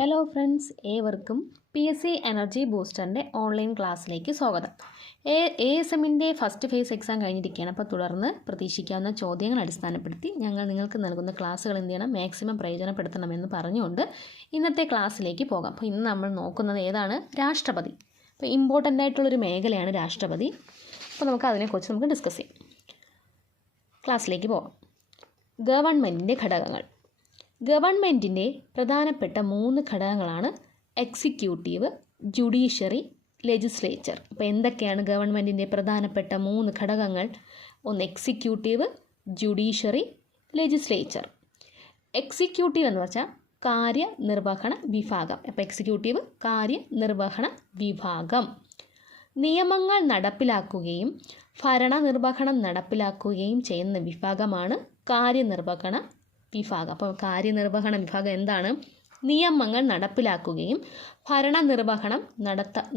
Hello friends, ഏവർക്കും PSC energy ബൂസ്റ്ററിൻ്റെ online ക്ലാസ്സിലേക്ക് സ്വാഗതം. ASMൻ്റെ ഫസ്റ്റ് ഫേസ് എക്സാം കഴിഞ്ഞിരിക്കുകയാണ്. അപ്പോൾ തുടർന്ന് പ്രതീക്ഷിക്കാവുന്ന ചോദ്യങ്ങൾ അടിസ്ഥാനപ്പെടുത്തി ഞങ്ങൾ നിങ്ങൾക്ക് നൽകുന്ന ക്ലാസ്സുകൾ എന്ത് ചെയ്യണം, മാക്സിമം പ്രയോജനപ്പെടുത്തണമെന്ന് പറഞ്ഞുകൊണ്ട് ഇന്നത്തെ ക്ലാസ്സിലേക്ക് പോകാം. അപ്പോൾ ഇന്ന് നമ്മൾ നോക്കുന്നത് ഏതാണ്? രാഷ്ട്രപതി. അപ്പോൾ ഇമ്പോർട്ടൻ്റ് ആയിട്ടുള്ളൊരു മേഖലയാണ് രാഷ്ട്രപതി. അപ്പോൾ നമുക്ക് അതിനെക്കുറിച്ച് ഡിസ്കസ് ചെയ്യാം. ക്ലാസ്സിലേക്ക് പോകാം. ഗവൺമെൻറ്റിൻ്റെ ഘടകങ്ങൾ. ഗവൺമെൻറ്റിൻ്റെ പ്രധാനപ്പെട്ട 3 ഘടകങ്ങളാണ് എക്സിക്യൂട്ടീവ്, ജുഡീഷ്യറി, ലെജിസ്ലേച്ചർ. അപ്പോൾ എന്തൊക്കെയാണ് ഗവൺമെൻറ്റിൻ്റെ പ്രധാനപ്പെട്ട 3 ഘടകങ്ങൾ? ഒന്ന് എക്സിക്യൂട്ടീവ്, ജുഡീഷ്യറി, ലെജിസ്ലേച്ചർ. എക്സിക്യൂട്ടീവ് എന്ന് വെച്ചാൽ കാര്യനിർവഹണ വിഭാഗം. അപ്പോൾ എക്സിക്യൂട്ടീവ് കാര്യനിർവഹണ വിഭാഗം. നിയമങ്ങൾ നടപ്പിലാക്കുകയും ഭരണനിർവഹണം നടപ്പിലാക്കുകയും ചെയ്യുന്ന വിഭാഗമാണ് കാര്യനിർവഹണ വിഭാഗം. അപ്പോൾ കാര്യനിർവഹണ വിഭാഗം എന്താണ്? നിയമങ്ങൾ നടപ്പിലാക്കുകയും ഭരണനിർവഹണം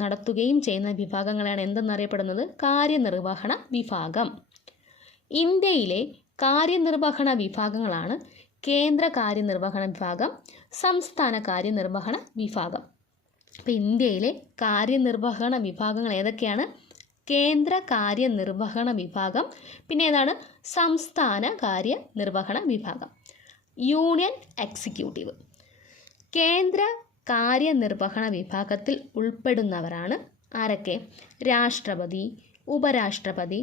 നടത്തുകയും ചെയ്യുന്ന വിഭാഗങ്ങളാണ് എന്തെന്നറിയപ്പെടുന്നത്? കാര്യനിർവഹണ വിഭാഗം. ഇന്ത്യയിലെ കാര്യനിർവഹണ വിഭാഗങ്ങളാണ് കേന്ദ്ര കാര്യനിർവഹണ വിഭാഗം, സംസ്ഥാന കാര്യനിർവഹണ വിഭാഗം. അപ്പോൾ ഇന്ത്യയിലെ കാര്യനിർവഹണ വിഭാഗങ്ങൾ ഏതൊക്കെയാണ്? കേന്ദ്ര കാര്യനിർവഹണ വിഭാഗം, പിന്നെ ഏതാണ്? സംസ്ഥാന കാര്യനിർവഹണ വിഭാഗം. Union executive. കേന്ദ്ര കാര്യനിർവഹണ വിഭാഗത്തിൽ ഉൾപ്പെടുന്നവരാണ് ആരൊക്കെ? രാഷ്ട്രപതി, ഉപരാഷ്ട്രപതി,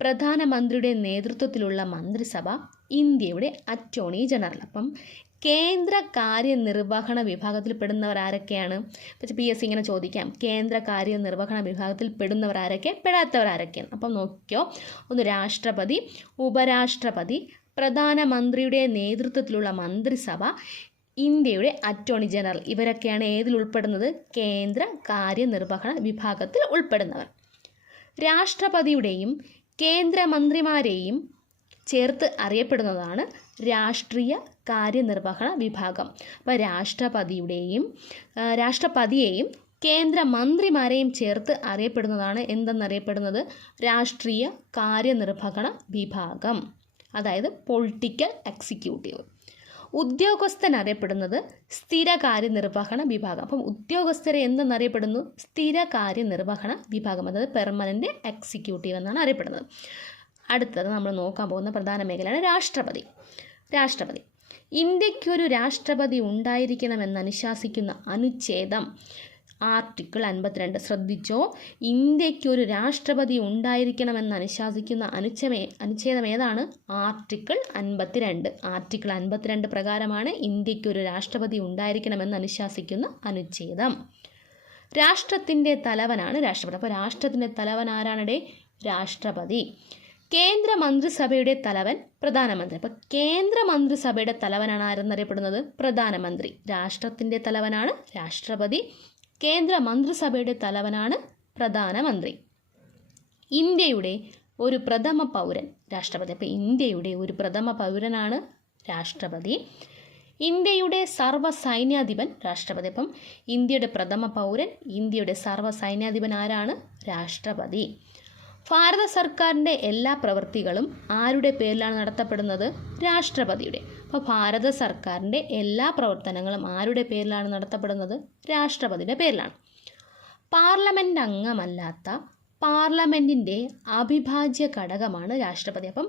പ്രധാനമന്ത്രിയുടെ നേതൃത്വത്തിലുള്ള മന്ത്രിസഭ, ഇന്ത്യയുടെ അറ്റോർണി ജനറൽ. അപ്പം കേന്ദ്ര കാര്യനിർവഹണ വിഭാഗത്തിൽ പെടുന്നവർ ആരൊക്കെയാണ്? പക്ഷേ PSC ഇങ്ങനെ ചോദിക്കാം, കേന്ദ്ര കാര്യനിർവഹണ വിഭാഗത്തിൽ പെടുന്നവർ ആരൊക്കെ, പെടാത്തവർ ആരൊക്കെയാണ്? അപ്പം നോക്കിയോ, ഒന്ന് രാഷ്ട്രപതി, ഉപരാഷ്ട്രപതി, പ്രധാനമന്ത്രിയുടെ നേതൃത്വത്തിലുള്ള മന്ത്രിസഭ, ഇന്ത്യയുടെ അറ്റോർണി ജനറൽ. ഇവരൊക്കെയാണ് ഏതിൽ ഉൾപ്പെടുന്നത്? കേന്ദ്ര കാര്യനിർവഹണ വിഭാഗത്തിൽ ഉൾപ്പെടുന്നവർ. രാഷ്ട്രപതിയുടെയും കേന്ദ്രമന്ത്രിമാരെയും ചേർത്ത് അറിയപ്പെടുന്നതാണ് രാഷ്ട്രീയ കാര്യനിർവഹണ വിഭാഗം. അപ്പോൾ രാഷ്ട്രപതിയെയും കേന്ദ്രമന്ത്രിമാരെയും ചേർത്ത് അറിയപ്പെടുന്നതാണ് എന്തെന്നറിയപ്പെടുന്നത്? രാഷ്ട്രീയ കാര്യനിർവഹണ വിഭാഗം, അതായത് പൊളിറ്റിക്കൽ എക്സിക്യൂട്ടീവ്. ഉദ്യോഗസ്ഥൻ അറിയപ്പെടുന്നത് സ്ഥിര കാര്യനിർവഹണ വിഭാഗം. അപ്പം ഉദ്യോഗസ്ഥരെ എന്തെന്നറിയപ്പെടുന്നു? സ്ഥിര കാര്യനിർവഹണ വിഭാഗം, അതായത് പെർമനൻ്റ് എക്സിക്യൂട്ടീവ് എന്നാണ് അറിയപ്പെടുന്നത്. അടുത്തത് നമ്മൾ നോക്കാൻ പോകുന്ന പ്രധാന മേഖലയാണ് രാഷ്ട്രപതി. ഇന്ത്യക്കൊരു രാഷ്ട്രപതി ഉണ്ടായിരിക്കണമെന്ന് അനുശാസിക്കുന്ന അനുച്ഛേദം ആർട്ടിക്കിൾ 52. ശ്രദ്ധിച്ചോ, ഇന്ത്യക്കൊരു രാഷ്ട്രപതി ഉണ്ടായിരിക്കണമെന്ന് അനുശാസിക്കുന്ന അനുച്ഛേദം ഏതാണ്? ആർട്ടിക്കിൾ 52. ആർട്ടിക്കിൾ 52 പ്രകാരമാണ് ഇന്ത്യക്കൊരു രാഷ്ട്രപതി ഉണ്ടായിരിക്കണമെന്ന് അനുശാസിക്കുന്ന അനുച്ഛേദം. രാഷ്ട്രത്തിൻ്റെ തലവനാണ് രാഷ്ട്രപതി. അപ്പോൾ രാഷ്ട്രത്തിൻ്റെ തലവൻ ആരാണ്? രാഷ്ട്രപതി. കേന്ദ്ര മന്ത്രിസഭയുടെ തലവൻ പ്രധാനമന്ത്രി. അപ്പോൾ കേന്ദ്ര മന്ത്രിസഭയുടെ തലവനാണ് ആരെന്നറിയപ്പെടുന്നത്? പ്രധാനമന്ത്രി. രാഷ്ട്രത്തിൻ്റെ തലവനാണ് രാഷ്ട്രപതി, കേന്ദ്ര മന്ത്രിസഭയുടെ തലവനാണ് പ്രധാനമന്ത്രി. ഇന്ത്യയുടെ ഒരു പ്രഥമ പൗരൻ രാഷ്ട്രപതി. അപ്പോൾ ഇന്ത്യയുടെ ഒരു പ്രഥമ പൗരനാണ് രാഷ്ട്രപതി. ഇന്ത്യയുടെ സർവ്വസൈന്യാധിപൻ രാഷ്ട്രപതി. അപ്പം ഇന്ത്യയുടെ പ്രഥമ പൗരൻ, ഇന്ത്യയുടെ സർവ്വസൈന്യാധിപൻ ആരാണ്? രാഷ്ട്രപതി. ഭാരത സർക്കാരിൻ്റെ എല്ലാ പ്രവൃത്തികളും ആരുടെ പേരിലാണ് നടത്തപ്പെടുന്നത്? രാഷ്ട്രപതിയുടെ. അപ്പോൾ ഭാരത സർക്കാരിൻ്റെ എല്ലാ പ്രവർത്തനങ്ങളും ആരുടെ പേരിലാണ് നടത്തപ്പെടുന്നത്? രാഷ്ട്രപതിയുടെ പേരിലാണ്. പാർലമെൻറ്റ് അംഗമല്ലാത്ത പാർലമെൻറ്റിൻ്റെ അവിഭാജ്യ ഘടകമാണ് രാഷ്ട്രപതി. അപ്പം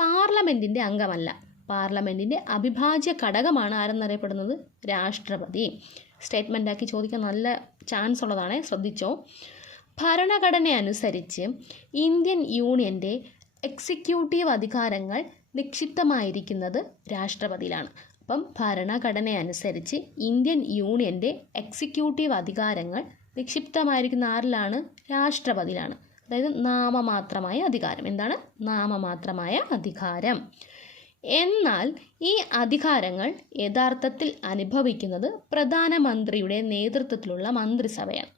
പാർലമെൻറ്റിൻ്റെ അംഗമല്ല, പാർലമെൻറ്റിൻ്റെ അവിഭാജ്യ ഘടകമാണ് ആരെന്നറിയപ്പെടുന്നത്? രാഷ്ട്രപതി. സ്റ്റേറ്റ്മെൻ്റ് ആക്കി ചോദിക്കാൻ നല്ല ചാൻസ് ഉള്ളതാണ്, ശ്രദ്ധിച്ചോ. ഭരണഘടന അനുസരിച്ച് ഇന്ത്യൻ യൂണിയൻ്റെ എക്സിക്യൂട്ടീവ് അധികാരങ്ങൾ നിക്ഷിപ്തമായിരിക്കുന്നത് രാഷ്ട്രപതിയിലാണ്. അപ്പം ഭരണഘടന അനുസരിച്ച് ഇന്ത്യൻ യൂണിയൻ്റെ എക്സിക്യൂട്ടീവ് അധികാരങ്ങൾ നിക്ഷിപ്തമായിരിക്കുന്ന ആരിലാണ്? രാഷ്ട്രപതിയിലാണ്. അതായത് നാമമാത്രമായ അധികാരം. എന്താണ് നാമമാത്രമായ അധികാരം? എന്നാൽ ഈ അധികാരങ്ങൾ യഥാർത്ഥത്തിൽ അനുഭവിക്കുന്നത് പ്രധാനമന്ത്രിയുടെ നേതൃത്വത്തിലുള്ള മന്ത്രിസഭയാണ്.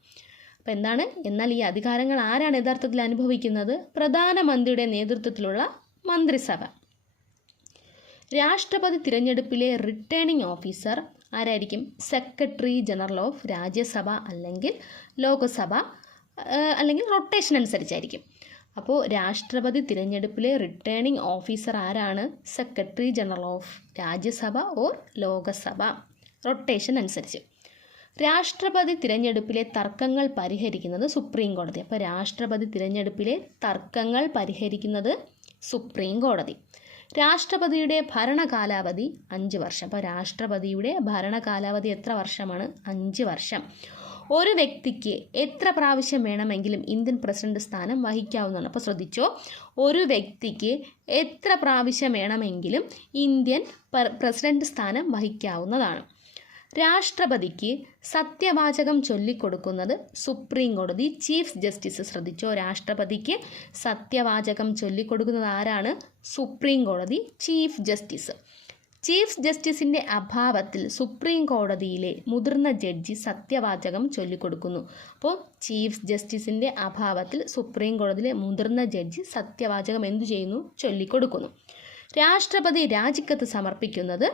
അപ്പോൾ എന്താണ്? എന്നാൽ ഈ അധികാരങ്ങൾ ആരാണ് യഥാർത്ഥത്തിൽ അനുഭവിക്കുന്നത്? പ്രധാനമന്ത്രിയുടെ നേതൃത്വത്തിലുള്ള മന്ത്രിസഭ. രാഷ്ട്രപതി തിരഞ്ഞെടുപ്പിലെ റിട്ടേണിംഗ് ഓഫീസർ ആരായിരിക്കും? സെക്രട്ടറി ജനറൽ ഓഫ് രാജ്യസഭ അല്ലെങ്കിൽ ലോകസഭ, അല്ലെങ്കിൽ റൊട്ടേഷൻ അനുസരിച്ചായിരിക്കും. അപ്പോൾ രാഷ്ട്രപതി തിരഞ്ഞെടുപ്പിലെ റിട്ടേണിംഗ് ഓഫീസർ ആരാണ്? Secretary general of Rajya Sabha or Lok Sabha, rotation അനുസരിച്ച്. രാഷ്ട്രപതി തിരഞ്ഞെടുപ്പിലെ തർക്കങ്ങൾ പരിഹരിക്കുന്നത് സുപ്രീം കോടതി. അപ്പോൾ രാഷ്ട്രപതി തിരഞ്ഞെടുപ്പിലെ തർക്കങ്ങൾ പരിഹരിക്കുന്നത് സുപ്രീം കോടതി. രാഷ്ട്രപതിയുടെ ഭരണകാലാവധി 5 വർഷം. അപ്പോൾ രാഷ്ട്രപതിയുടെ ഭരണകാലാവധി എത്ര വർഷമാണ്? 5 വർഷം. ഒരു വ്യക്തിക്ക് എത്ര പ്രാവശ്യം വേണമെങ്കിലും ഇന്ത്യൻ പ്രസിഡന്റ് സ്ഥാനം വഹിക്കാവുന്നതാണ്. അപ്പോൾ ശ്രദ്ധിച്ചോ, ഒരു വ്യക്തിക്ക് എത്ര പ്രാവശ്യം വേണമെങ്കിലും ഇന്ത്യൻ പ്രസിഡന്റ് സ്ഥാനം വഹിക്കാവുന്നതാണ്. രാഷ്ട്രപതിക്ക് സത്യവാചകം ചൊല്ലിക്കൊടുക്കുന്നത് സുപ്രീം കോടതി ചീഫ് ജസ്റ്റിസ്. ശ്രദ്ധിച്ചോ, രാഷ്ട്രപതിക്ക് സത്യവാചകം ചൊല്ലിക്കൊടുക്കുന്നത് ആരാണ്? സുപ്രീം കോടതി ചീഫ് ജസ്റ്റിസ്. ചീഫ് ജസ്റ്റിസിൻ്റെ അഭാവത്തിൽ സുപ്രീം കോടതിയിലെ മുതിർന്ന ജഡ്ജി സത്യവാചകം ചൊല്ലിക്കൊടുക്കുന്നു. അപ്പോൾ ചീഫ് ജസ്റ്റിസിൻ്റെ അഭാവത്തിൽ സുപ്രീം കോടതിയിലെ മുതിർന്ന ജഡ്ജി സത്യവാചകം എന്തു ചെയ്യുന്നു? ചൊല്ലിക്കൊടുക്കുന്നു. രാഷ്ട്രപതി രാജിക്കത്ത് സമർപ്പിക്കുന്നത്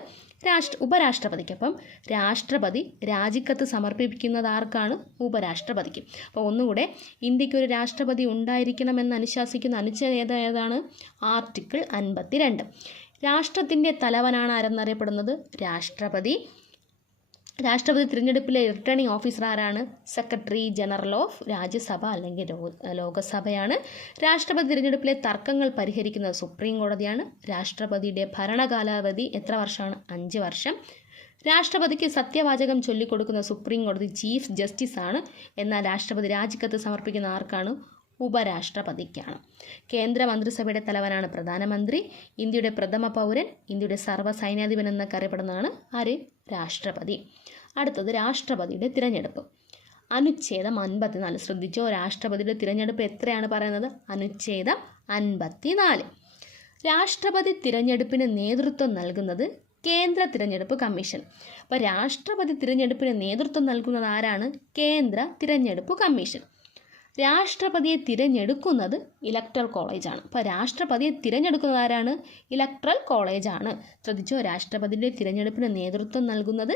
ഉപരാഷ്ട്രപതിക്ക്. അപ്പം രാഷ്ട്രപതി രാജിക്കത്ത് സമർപ്പിക്കുന്നത് ആർക്കാണ്? ഉപരാഷ്ട്രപതിക്ക്. അപ്പോൾ ഒന്നുകൂടെ, ഇന്ത്യക്ക് ഒരു രാഷ്ട്രപതി ഉണ്ടായിരിക്കണമെന്ന് അനുശാസിക്കുന്ന അനുച്ഛേദം ഏതാണ്? ആർട്ടിക്കിൾ 52. രാഷ്ട്രത്തിൻ്റെ തലവനാണ് ആരെന്നറിയപ്പെടുന്നത്? രാഷ്ട്രപതി. രാഷ്ട്രപതി തിരഞ്ഞെടുപ്പിലെ റിട്ടേണിംഗ് ഓഫീസർ ആരാണ്? സെക്രട്ടറി ജനറൽ ഓഫ് രാജ്യസഭ അല്ലെങ്കിൽ ലോകസഭയാണ്. രാഷ്ട്രപതി തിരഞ്ഞെടുപ്പിലെ തർക്കങ്ങൾ പരിഹരിക്കുന്നത് സുപ്രീം കോടതിയാണ്. രാഷ്ട്രപതിയുടെ ഭരണകാലാവധി എത്ര വർഷമാണ്? 5 വർഷം. രാഷ്ട്രപതിക്ക് സത്യവാചകം ചൊല്ലിക്കൊടുക്കുന്ന സുപ്രീം കോടതി ചീഫ് ജസ്റ്റിസ് ആണ്. എന്നാൽ രാഷ്ട്രപതി രാജിക്കത്ത് സമർപ്പിക്കുന്ന ആർക്കാണ്? ഉപരാഷ്ട്രപതിക്കാണ്. കേന്ദ്ര മന്ത്രിസഭയുടെ തലവനാണ് പ്രധാനമന്ത്രി. ഇന്ത്യയുടെ പ്രഥമ പൗരൻ, ഇന്ത്യയുടെ സർവ്വസൈന്യാധിപൻ എന്നൊക്കെ അറിയപ്പെടുന്നതാണ് ആര്? രാഷ്ട്രപതി. അടുത്തത് രാഷ്ട്രപതിയുടെ തിരഞ്ഞെടുപ്പ്. അനുച്ഛേദം 54. ശ്രദ്ധിച്ചോ, രാഷ്ട്രപതിയുടെ തിരഞ്ഞെടുപ്പ് എത്രയാണ് പറയുന്നത്? അനുച്ഛേദം 54. രാഷ്ട്രപതി തിരഞ്ഞെടുപ്പിന് നേതൃത്വം നൽകുന്നത് കേന്ദ്ര തിരഞ്ഞെടുപ്പ് കമ്മീഷൻ. അപ്പോൾ രാഷ്ട്രപതി തിരഞ്ഞെടുപ്പിന് നേതൃത്വം നൽകുന്നത് ആരാണ്? കേന്ദ്ര തിരഞ്ഞെടുപ്പ് കമ്മീഷൻ. രാഷ്ട്രപതിയെ തിരഞ്ഞെടുക്കുന്നത് ഇലക്ടറൽ കോളേജാണ്. അപ്പോൾ രാഷ്ട്രപതിയെ തിരഞ്ഞെടുക്കുന്നത് ആരാണ്? ഇലക്ടറൽ കോളേജാണ്. ശ്രദ്ധിച്ചോ, രാഷ്ട്രപതിയുടെ തിരഞ്ഞെടുപ്പിന് നേതൃത്വം നൽകുന്നതാണ്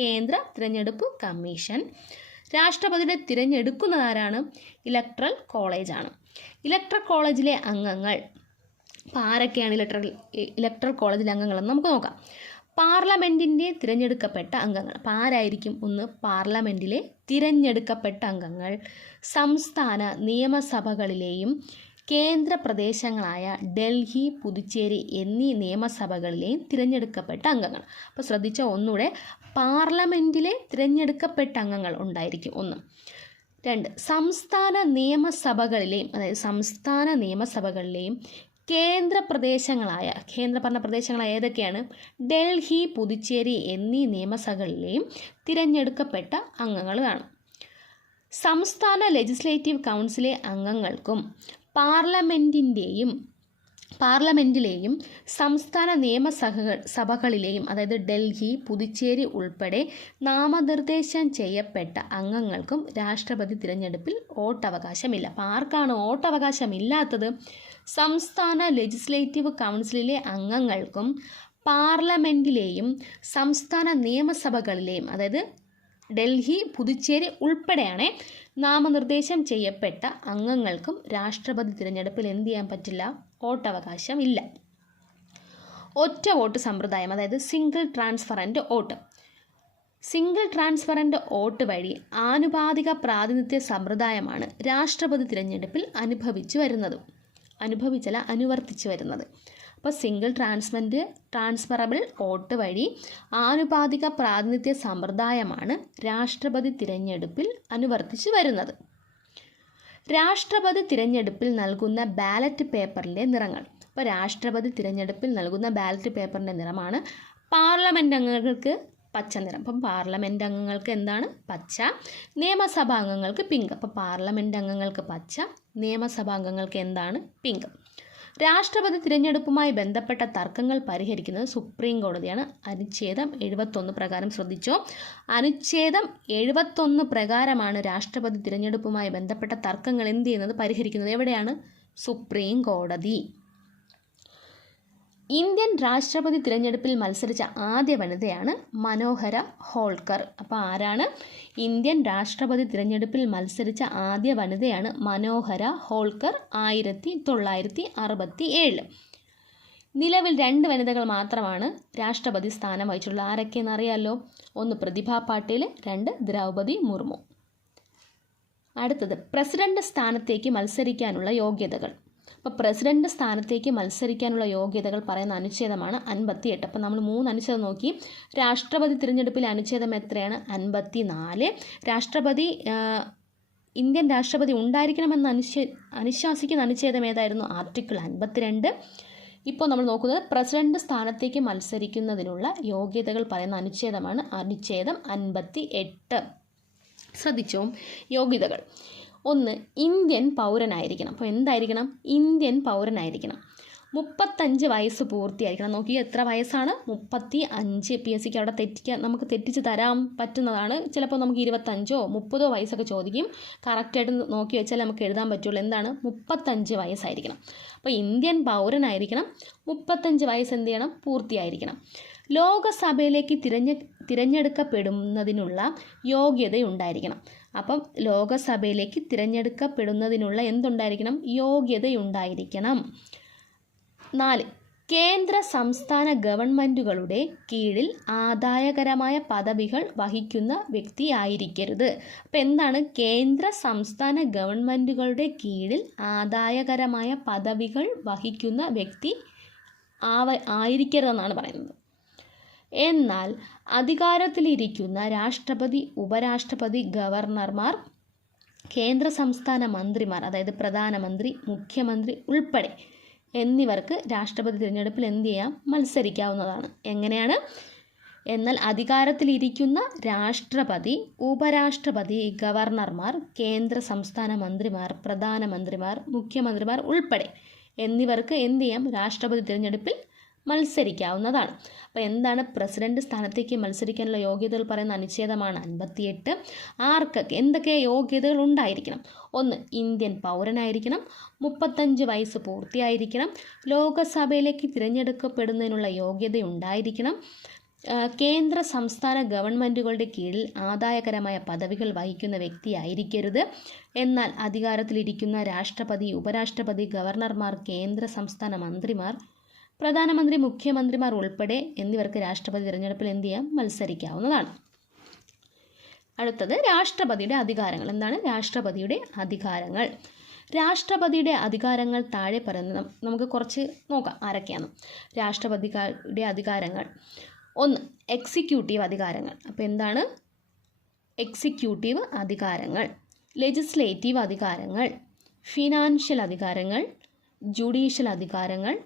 കേന്ദ്ര തിരഞ്ഞെടുപ്പ് കമ്മീഷൻ. രാഷ്ട്രപതിയുടെ തിരഞ്ഞെടുക്കുന്നത് ആരാണ്? ഇലക്ടറൽ കോളേജാണ്. ഇലക്ടറൽ കോളേജിലെ അംഗങ്ങൾ, അപ്പോൾ ആരൊക്കെയാണ് ഇലക്ടറൽ കോളേജിലെ അംഗങ്ങളെന്ന് നമുക്ക് നോക്കാം. പാർലമെൻറ്റിൻ്റെ തിരഞ്ഞെടുക്കപ്പെട്ട അംഗങ്ങൾ. അപ്പോൾ ആരായിരിക്കും? ഒന്ന്, പാർലമെൻറ്റിലെ തിരഞ്ഞെടുക്കപ്പെട്ട അംഗങ്ങൾ. സംസ്ഥാന നിയമസഭകളിലെയും കേന്ദ്ര പ്രദേശങ്ങളായ ഡൽഹി, പുതുച്ചേരി എന്നീ നിയമസഭകളിലെയും തിരഞ്ഞെടുക്കപ്പെട്ട അംഗങ്ങൾ. അപ്പോൾ ശ്രദ്ധിച്ച ഒന്നുകൂടെ, പാർലമെൻറ്റിലെ തിരഞ്ഞെടുക്കപ്പെട്ട അംഗങ്ങൾ ഉണ്ടായിരിക്കും. 1. 2, സംസ്ഥാന നിയമസഭകളിലെയും, അതായത് സംസ്ഥാന നിയമസഭകളിലെയും കേന്ദ്രഭരണ പ്രദേശങ്ങളായ ഏതൊക്കെയാണ്? ഡൽഹി, പുതുച്ചേരി എന്നീ നിയമസഭകളിലെയും തിരഞ്ഞെടുക്കപ്പെട്ട അംഗങ്ങൾ കാണും. സംസ്ഥാന ലെജിസ്ലേറ്റീവ് കൗൺസിലെ അംഗങ്ങൾക്കും പാർലമെൻറ്റിലെയും സംസ്ഥാന നിയമസഭകളിലെയും, അതായത് ഡൽഹി, പുതുച്ചേരി ഉൾപ്പെടെ നാമനിർദ്ദേശം ചെയ്യപ്പെട്ട അംഗങ്ങൾക്കും രാഷ്ട്രപതി തിരഞ്ഞെടുപ്പിൽ വോട്ടവകാശമില്ല. അപ്പോൾ ആർക്കാണ് വോട്ടവകാശമില്ലാത്തത്? സംസ്ഥാന ലെജിസ്ലേറ്റീവ് കൗൺസിലിലെ അംഗങ്ങൾക്കും പാർലമെൻറ്റിലെയും സംസ്ഥാന നിയമസഭകളിലെയും, അതായത് ഡൽഹി, പുതുച്ചേരി ഉൾപ്പെടെയാണ് നാമനിർദ്ദേശം ചെയ്യപ്പെട്ട അംഗങ്ങൾക്കും രാഷ്ട്രപതി തിരഞ്ഞെടുപ്പിൽ എന്ത് ചെയ്യാൻ പറ്റില്ല? വോട്ടവകാശം ഇല്ല. ഒറ്റ വോട്ട് സമ്പ്രദായം, അതായത് single transparent vote. Single transparent vote വഴി ആനുപാതിക പ്രാതിനിധ്യ സമ്പ്രദായമാണ് രാഷ്ട്രപതി തിരഞ്ഞെടുപ്പിൽ അനുവർത്തിച്ചു വരുന്നത്. അപ്പോൾ സിംഗിൾ ട്രാൻസ്ഫറബിൾ വോട്ട് വഴി ആനുപാതിക പ്രാതിനിധ്യ സമ്പ്രദായമാണ് രാഷ്ട്രപതി തിരഞ്ഞെടുപ്പിൽ അനുവർത്തിച്ചു വരുന്നത്. രാഷ്ട്രപതി തിരഞ്ഞെടുപ്പിൽ നൽകുന്ന ബാലറ്റ് പേപ്പറിൻ്റെ നിറങ്ങൾ. അപ്പോൾ രാഷ്ട്രപതി തിരഞ്ഞെടുപ്പിൽ നൽകുന്ന ബാലറ്റ് പേപ്പറിൻ്റെ നിറമാണ് പാർലമെൻറ്റ് അംഗങ്ങൾക്ക് പച്ച നിറം. അപ്പം പാർലമെൻറ്റ് അംഗങ്ങൾക്ക് എന്താണ്? പച്ച. നിയമസഭാ അംഗങ്ങൾക്ക് പിങ്ക്. അപ്പോൾ പാർലമെൻറ്റ് അംഗങ്ങൾക്ക് പച്ച, നിയമസഭാ അംഗങ്ങൾക്ക് എന്താണ്? പിങ്ക്. രാഷ്ട്രപതി തിരഞ്ഞെടുപ്പുമായി ബന്ധപ്പെട്ട തർക്കങ്ങൾ പരിഹരിക്കുന്നത് സുപ്രീം കോടതിയാണ്. അനുച്ഛേദം 71 പ്രകാരം. ശ്രദ്ധിച്ചോ, അനുച്ഛേദം 71 പ്രകാരമാണ് രാഷ്ട്രപതി തിരഞ്ഞെടുപ്പുമായി ബന്ധപ്പെട്ട തർക്കങ്ങൾ എന്ത് ചെയ്യുന്നത്? പരിഹരിക്കുന്നത്. എവിടെയാണ്? സുപ്രീം കോടതി. ഇന്ത്യൻ രാഷ്ട്രപതി തിരഞ്ഞെടുപ്പിൽ മത്സരിച്ച ആദ്യ വനിതയാണ് മനോഹര ഹോൾക്കർ. അപ്പോൾ ആരാണ്? ഇന്ത്യൻ രാഷ്ട്രപതി തിരഞ്ഞെടുപ്പിൽ മത്സരിച്ച ആദ്യ വനിതയാണ് മനോഹര ഹോൾക്കർ. 1967. നിലവിൽ 2 വനിതകൾ മാത്രമാണ് രാഷ്ട്രപതി സ്ഥാനം വഹിച്ചിട്ടുള്ളത്. ആരൊക്കെയെന്ന് അറിയാമല്ലോ? ഒന്ന് പ്രതിഭ പാട്ടീൽ, 2 ദ്രൗപദി മുർമു. അടുത്തത് പ്രസിഡന്റ് സ്ഥാനത്തേക്ക് മത്സരിക്കാനുള്ള യോഗ്യതകൾ. അപ്പോൾ പ്രസിഡന്റ് സ്ഥാനത്തേക്ക് മത്സരിക്കാനുള്ള യോഗ്യതകൾ പറയുന്ന അനുച്ഛേദമാണ് 58. അപ്പോൾ നമ്മൾ 3 അനുച്ഛേദം നോക്കി. രാഷ്ട്രപതി തിരഞ്ഞെടുപ്പിലെ അനുച്ഛേദം എത്രയാണ്? 54. ഇന്ത്യൻ രാഷ്ട്രപതി ഉണ്ടായിരിക്കണമെന്ന് അനുശാസിക്കുന്ന അനുച്ഛേദം ഏതായിരുന്നു? ആർട്ടിക്കിൾ 52. ഇപ്പോൾ നമ്മൾ നോക്കുന്നത് പ്രസിഡന്റ് സ്ഥാനത്തേക്ക് മത്സരിക്കുന്നതിനുള്ള യോഗ്യതകൾ പറയുന്ന അനുച്ഛേദമാണ് അനുച്ഛേദം 58. ശ്രദ്ധിച്ചോ, യോഗ്യതകൾ. 1, ഇന്ത്യൻ പൗരനായിരിക്കണം. അപ്പോൾ എന്തായിരിക്കണം? ഇന്ത്യൻ പൗരനായിരിക്കണം. 35 വയസ്സ് പൂർത്തിയായിരിക്കണം. നോക്കി, എത്ര വയസ്സാണ്? 35. PSCക്ക് അവിടെ നമുക്ക് തെറ്റിച്ച് തരാൻ പറ്റുന്നതാണ്. ചിലപ്പോൾ നമുക്ക് 25ഓ 30ഓ വയസ്സൊക്കെ ചോദിക്കും. കറക്റ്റായിട്ട് നോക്കി വെച്ചാൽ നമുക്ക് എഴുതാൻ പറ്റുള്ളൂ. എന്താണ്? 35 വയസ്സായിരിക്കണം. അപ്പോൾ ഇന്ത്യൻ പൗരനായിരിക്കണം. 35 വയസ്സ് എന്ത് ചെയ്യണം? പൂർത്തിയായിരിക്കണം. ലോകസഭയിലേക്ക് തിരഞ്ഞെടുക്കപ്പെടുന്നതിനുള്ള യോഗ്യതയുണ്ടായിരിക്കണം. അപ്പം ലോകസഭയിലേക്ക് തിരഞ്ഞെടുക്കപ്പെടുന്നതിനുള്ള എന്തുണ്ടായിരിക്കണം? യോഗ്യതയുണ്ടായിരിക്കണം. 4, കേന്ദ്ര സംസ്ഥാന ഗവൺമെൻറ്റുകളുടെ കീഴിൽ ആദായകരമായ പദവികൾ വഹിക്കുന്ന വ്യക്തിയായിരിക്കരുത്. അപ്പോൾ എന്താണ്? കേന്ദ്ര സംസ്ഥാന ഗവൺമെൻറ്റുകളുടെ കീഴിൽ ആദായകരമായ പദവികൾ വഹിക്കുന്ന വ്യക്തി ആയിരിക്കരുതെന്നാണ് പറയുന്നത്. എന്നാൽ അധികാരത്തിലിരിക്കുന്ന രാഷ്ട്രപതി, ഉപരാഷ്ട്രപതി, ഗവർണർമാർ, കേന്ദ്ര സംസ്ഥാന മന്ത്രിമാർ, അതായത് പ്രധാനമന്ത്രി, മുഖ്യമന്ത്രി ഉൾപ്പെടെ എന്നിവർക്ക് രാഷ്ട്രപതി തിരഞ്ഞെടുപ്പിൽ എന്ത് ചെയ്യാം? മത്സരിക്കാവുന്നതാണ്. എങ്ങനെയാണ്? എന്നാൽ അധികാരത്തിലിരിക്കുന്ന രാഷ്ട്രപതി, ഉപരാഷ്ട്രപതി, ഗവർണർമാർ, കേന്ദ്ര സംസ്ഥാന മന്ത്രിമാർ, പ്രധാനമന്ത്രിമാർ, മുഖ്യമന്ത്രിമാർ ഉൾപ്പെടെ എന്നിവർക്ക് എന്ത് ചെയ്യാം? രാഷ്ട്രപതി തിരഞ്ഞെടുപ്പിൽ മത്സരിക്കാവുന്നതാണ്. അപ്പോൾ എന്താണ്? പ്രസിഡന്റ് സ്ഥാനത്തേക്ക് മത്സരിക്കാനുള്ള യോഗ്യതകൾ പറയുന്ന അനുച്ഛേദമാണ് 58. ആർക്കൊക്കെ എന്തൊക്കെ യോഗ്യതകൾ ഉണ്ടായിരിക്കണം? 1, ഇന്ത്യൻ പൗരനായിരിക്കണം. 35 വയസ്സ് പൂർത്തിയായിരിക്കണം. ലോകസഭയിലേക്ക് തിരഞ്ഞെടുക്കപ്പെടുന്നതിനുള്ള യോഗ്യതയുണ്ടായിരിക്കണം. കേന്ദ്ര സംസ്ഥാന ഗവൺമെൻറ്റുകളുടെ കീഴിൽ ആദായകരമായ പദവികൾ വഹിക്കുന്ന വ്യക്തിയായിരിക്കരുത്. എന്നാൽ അധികാരത്തിലിരിക്കുന്ന രാഷ്ട്രപതി, ഉപരാഷ്ട്രപതി, ഗവർണർമാർ, കേന്ദ്ര സംസ്ഥാന മന്ത്രിമാർ, പ്രധാനമന്ത്രി, മുഖ്യമന്ത്രിമാർ ഉൾപ്പെടെ എന്നിവർക്ക് രാഷ്ട്രപതി തിരഞ്ഞെടുപ്പിൽ എന്ത് ചെയ്യാം? മത്സരിക്കാവുന്നതാണ്. അടുത്തത് രാഷ്ട്രപതിയുടെ അധികാരങ്ങൾ. എന്താണ് രാഷ്ട്രപതിയുടെ അധികാരങ്ങൾ? രാഷ്ട്രപതിയുടെ അധികാരങ്ങൾ താഴെ പറയുന്നത് നമുക്ക് കുറച്ച് നോക്കാം ആരൊക്കെയാണ്. രാഷ്ട്രപതിയുടെ അധികാരങ്ങൾ. 1, എക്സിക്യൂട്ടീവ് അധികാരങ്ങൾ. അപ്പോൾ എന്താണ് എക്സിക്യൂട്ടീവ് അധികാരങ്ങൾ? ലെജിസ്ലേറ്റീവ് അധികാരങ്ങൾ, ഫിനാൻഷ്യൽ അധികാരങ്ങൾ, ജുഡീഷ്യൽ അധികാരങ്ങൾ,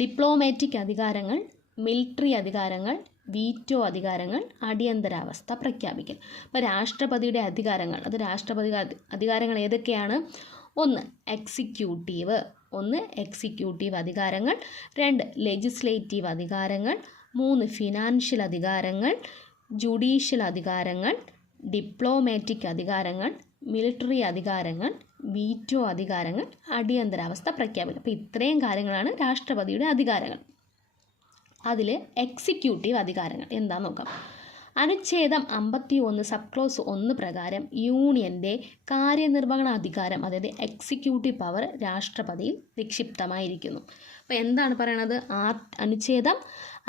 ഡിപ്ലോമാറ്റിക് അധികാരങ്ങൾ, മിലിറ്ററി അധികാരങ്ങൾ, വീറ്റോ അധികാരങ്ങൾ, അടിയന്തരാവസ്ഥ പ്രഖ്യാപിക്കൽ. അപ്പോൾ രാഷ്ട്രപതിയുടെ അധികാരങ്ങൾ, അത് രാഷ്ട്രപതി അധികാരങ്ങൾ ഏതൊക്കെയാണ്? 1, എക്സിക്യൂട്ടീവ് അധികാരങ്ങൾ. 2, ലെജിസ്ലേറ്റീവ് അധികാരങ്ങൾ. 3, ഫിനാൻഷ്യൽ അധികാരങ്ങൾ, ജുഡീഷ്യൽ അധികാരങ്ങൾ, ഡിപ്ലോമാറ്റിക് അധികാരങ്ങൾ, മിലിറ്ററി അധികാരങ്ങൾ, വീറ്റോ അധികാരങ്ങൾ, അടിയന്തരാവസ്ഥ പ്രഖ്യാപനം. അപ്പോൾ ഇത്രയും കാര്യങ്ങളാണ് രാഷ്ട്രപതിയുടെ അധികാരങ്ങൾ. അതിൽ എക്സിക്യൂട്ടീവ് അധികാരങ്ങൾ എന്താണെന്ന് നോക്കാം. അനുച്ഛേദം 51 സബ് ക്ലോസ് 1 പ്രകാരം യൂണിയൻ്റെ കാര്യനിർവഹണ അധികാരം, അതായത് എക്സിക്യൂട്ടീവ് പവർ രാഷ്ട്രപതിയിൽ നിക്ഷിപ്തമായിരിക്കുന്നു. അപ്പോൾ എന്താണ് പറയണത്? അനുച്ഛേദം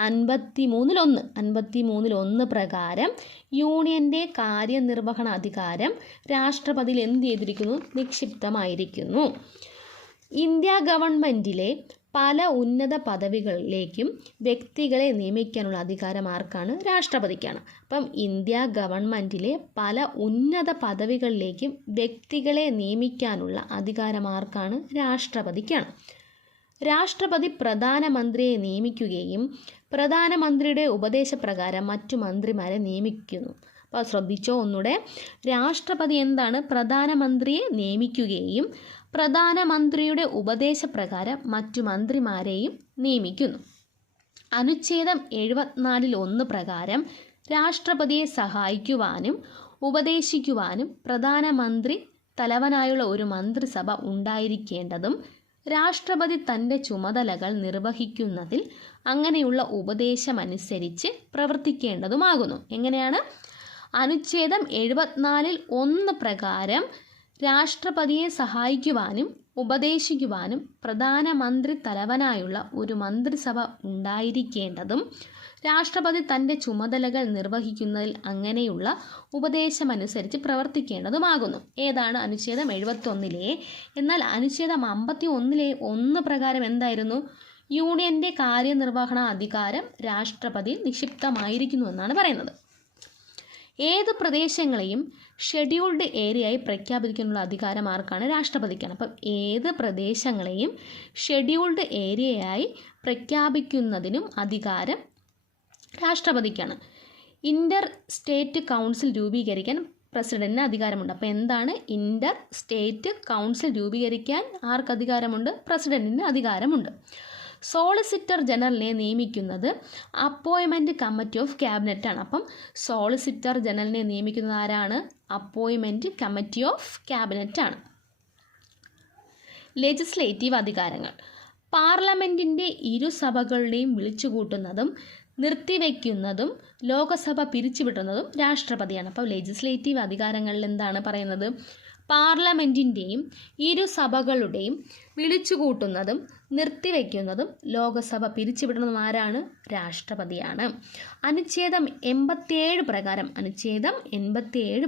53 പ്രകാരം യൂണിയൻ്റെ കാര്യനിർവഹണ അധികാരം രാഷ്ട്രപതിയിൽ എന്ത് ചെയ്തിരിക്കുന്നു? നിക്ഷിപ്തമായിരിക്കുന്നു. ഇന്ത്യ ഗവൺമെൻറ്റിലെ പല ഉന്നത പദവികളിലേക്കും വ്യക്തികളെ നിയമിക്കാനുള്ള അധികാരം ആർക്കാണ്? രാഷ്ട്രപതിക്കാണ്. അപ്പം ഇന്ത്യ ഗവൺമെൻറ്റിലെ പല ഉന്നത പദവികളിലേക്കും വ്യക്തികളെ നിയമിക്കാനുള്ള അധികാരം ആർക്കാണ്? രാഷ്ട്രപതിക്കാണ്. രാഷ്ട്രപതി പ്രധാനമന്ത്രിയെ നിയമിക്കുകയും പ്രധാനമന്ത്രിയുടെ ഉപദേശപ്രകാരം മറ്റു മന്ത്രിമാരെ നിയമിക്കുന്നു. അപ്പോൾ ശ്രദ്ധിച്ചോ ഒന്നുകൂടെ. രാഷ്ട്രപതി എന്താണ്? പ്രധാനമന്ത്രിയെ നിയമിക്കുകയും പ്രധാനമന്ത്രിയുടെ ഉപദേശപ്രകാരം മറ്റു മന്ത്രിമാരെയും നിയമിക്കുന്നു. അനുച്ഛേദം 74 പ്രകാരം രാഷ്ട്രപതിയെ സഹായിക്കുവാനും ഉപദേശിക്കുവാനും പ്രധാനമന്ത്രി തലവനായുള്ള ഒരു മന്ത്രിസഭ ഉണ്ടായിരിക്കേണ്ടതും രാഷ്ട്രപതി തൻ്റെ ചുമതലകൾ നിർവഹിക്കുന്നതിൽ അങ്ങനെയുള്ള ഉപദേശമനുസരിച്ച് പ്രവർത്തിക്കേണ്ടതുമാകുന്നു. എങ്ങനെയാണ്? അനുച്ഛേദം 74 പ്രകാരം രാഷ്ട്രപതിയെ സഹായിക്കുവാനും ഉപദേശിക്കുവാനും പ്രധാനമന്ത്രി തലവനായുള്ള ഒരു മന്ത്രിസഭ ഉണ്ടായിരിക്കേണ്ടതും രാഷ്ട്രപതി തൻ്റെ ചുമതലകൾ നിർവഹിക്കുന്നതിൽ അങ്ങനെയുള്ള ഉപദേശമനുസരിച്ച് പ്രവർത്തിക്കേണ്ടതുമാകുന്നു. ഏതാണ് അനുച്ഛേദം 71. എന്നാൽ അനുച്ഛേദം 51 പ്രകാരം എന്തായിരുന്നു? യൂണിയൻ്റെ കാര്യനിർവഹണ അധികാരം രാഷ്ട്രപതി നിക്ഷിപ്തമായിരിക്കുന്നു എന്നാണ് പറയുന്നത്. ഏത് പ്രദേശങ്ങളെയും ഷെഡ്യൂൾഡ് ഏരിയയായി പ്രഖ്യാപിക്കാനുള്ള അധികാരം ആർക്കാണ്? രാഷ്ട്രപതിക്കാണ്. അപ്പം ഏത് പ്രദേശങ്ങളെയും ഷെഡ്യൂൾഡ് ഏരിയയായി പ്രഖ്യാപിക്കുന്നതിനും അധികാരം രാഷ്ട്രപതിക്കാണ്. ഇൻ്റർ സ്റ്റേറ്റ് കൗൺസിൽ രൂപീകരിക്കാൻ പ്രസിഡന്റിന് അധികാരമുണ്ട്. അപ്പോൾ എന്താണ് ഇൻ്റർ സ്റ്റേറ്റ് കൗൺസിൽ രൂപീകരിക്കാൻ ആർക്ക് അധികാരമുണ്ട്? പ്രസിഡന്റിന് അധികാരമുണ്ട്. സോളിസിറ്റർ ജനറലിനെ നിയമിക്കുന്നത് അപ്പോയിൻമെൻറ്റ് കമ്മിറ്റി ഓഫ് ക്യാബിനറ്റ് ആണ്. അപ്പം സോളിസിറ്റർ ജനറലിനെ നിയമിക്കുന്നത് ആരാണ്? അപ്പോയിൻമെൻറ്റ് കമ്മിറ്റി ഓഫ് ക്യാബിനറ്റ് ആണ്. ലെജിസ്ലേറ്റീവ് അധികാരങ്ങൾ. പാർലമെൻറ്റിൻ്റെ ഇരുസഭകളുടെയും വിളിച്ചുകൂട്ടുന്നതും നിർത്തിവെക്കുന്നതും ലോകസഭ പിരിച്ചുവിടുന്നതും രാഷ്ട്രപതിയാണ്. അപ്പോൾ ലെജിസ്ലേറ്റീവ് അധികാരങ്ങളിൽ എന്താണ് പറയുന്നത്? പാർലമെൻറ്റിൻ്റെയും ഇരുസഭകളുടെയും വിളിച്ചുകൂട്ടുന്നതും നിർത്തിവെക്കുന്നതും ലോകസഭ പിരിച്ചുവിടുന്നതും ആരാണ്? രാഷ്ട്രപതിയാണ്. അനുച്ഛേദം 87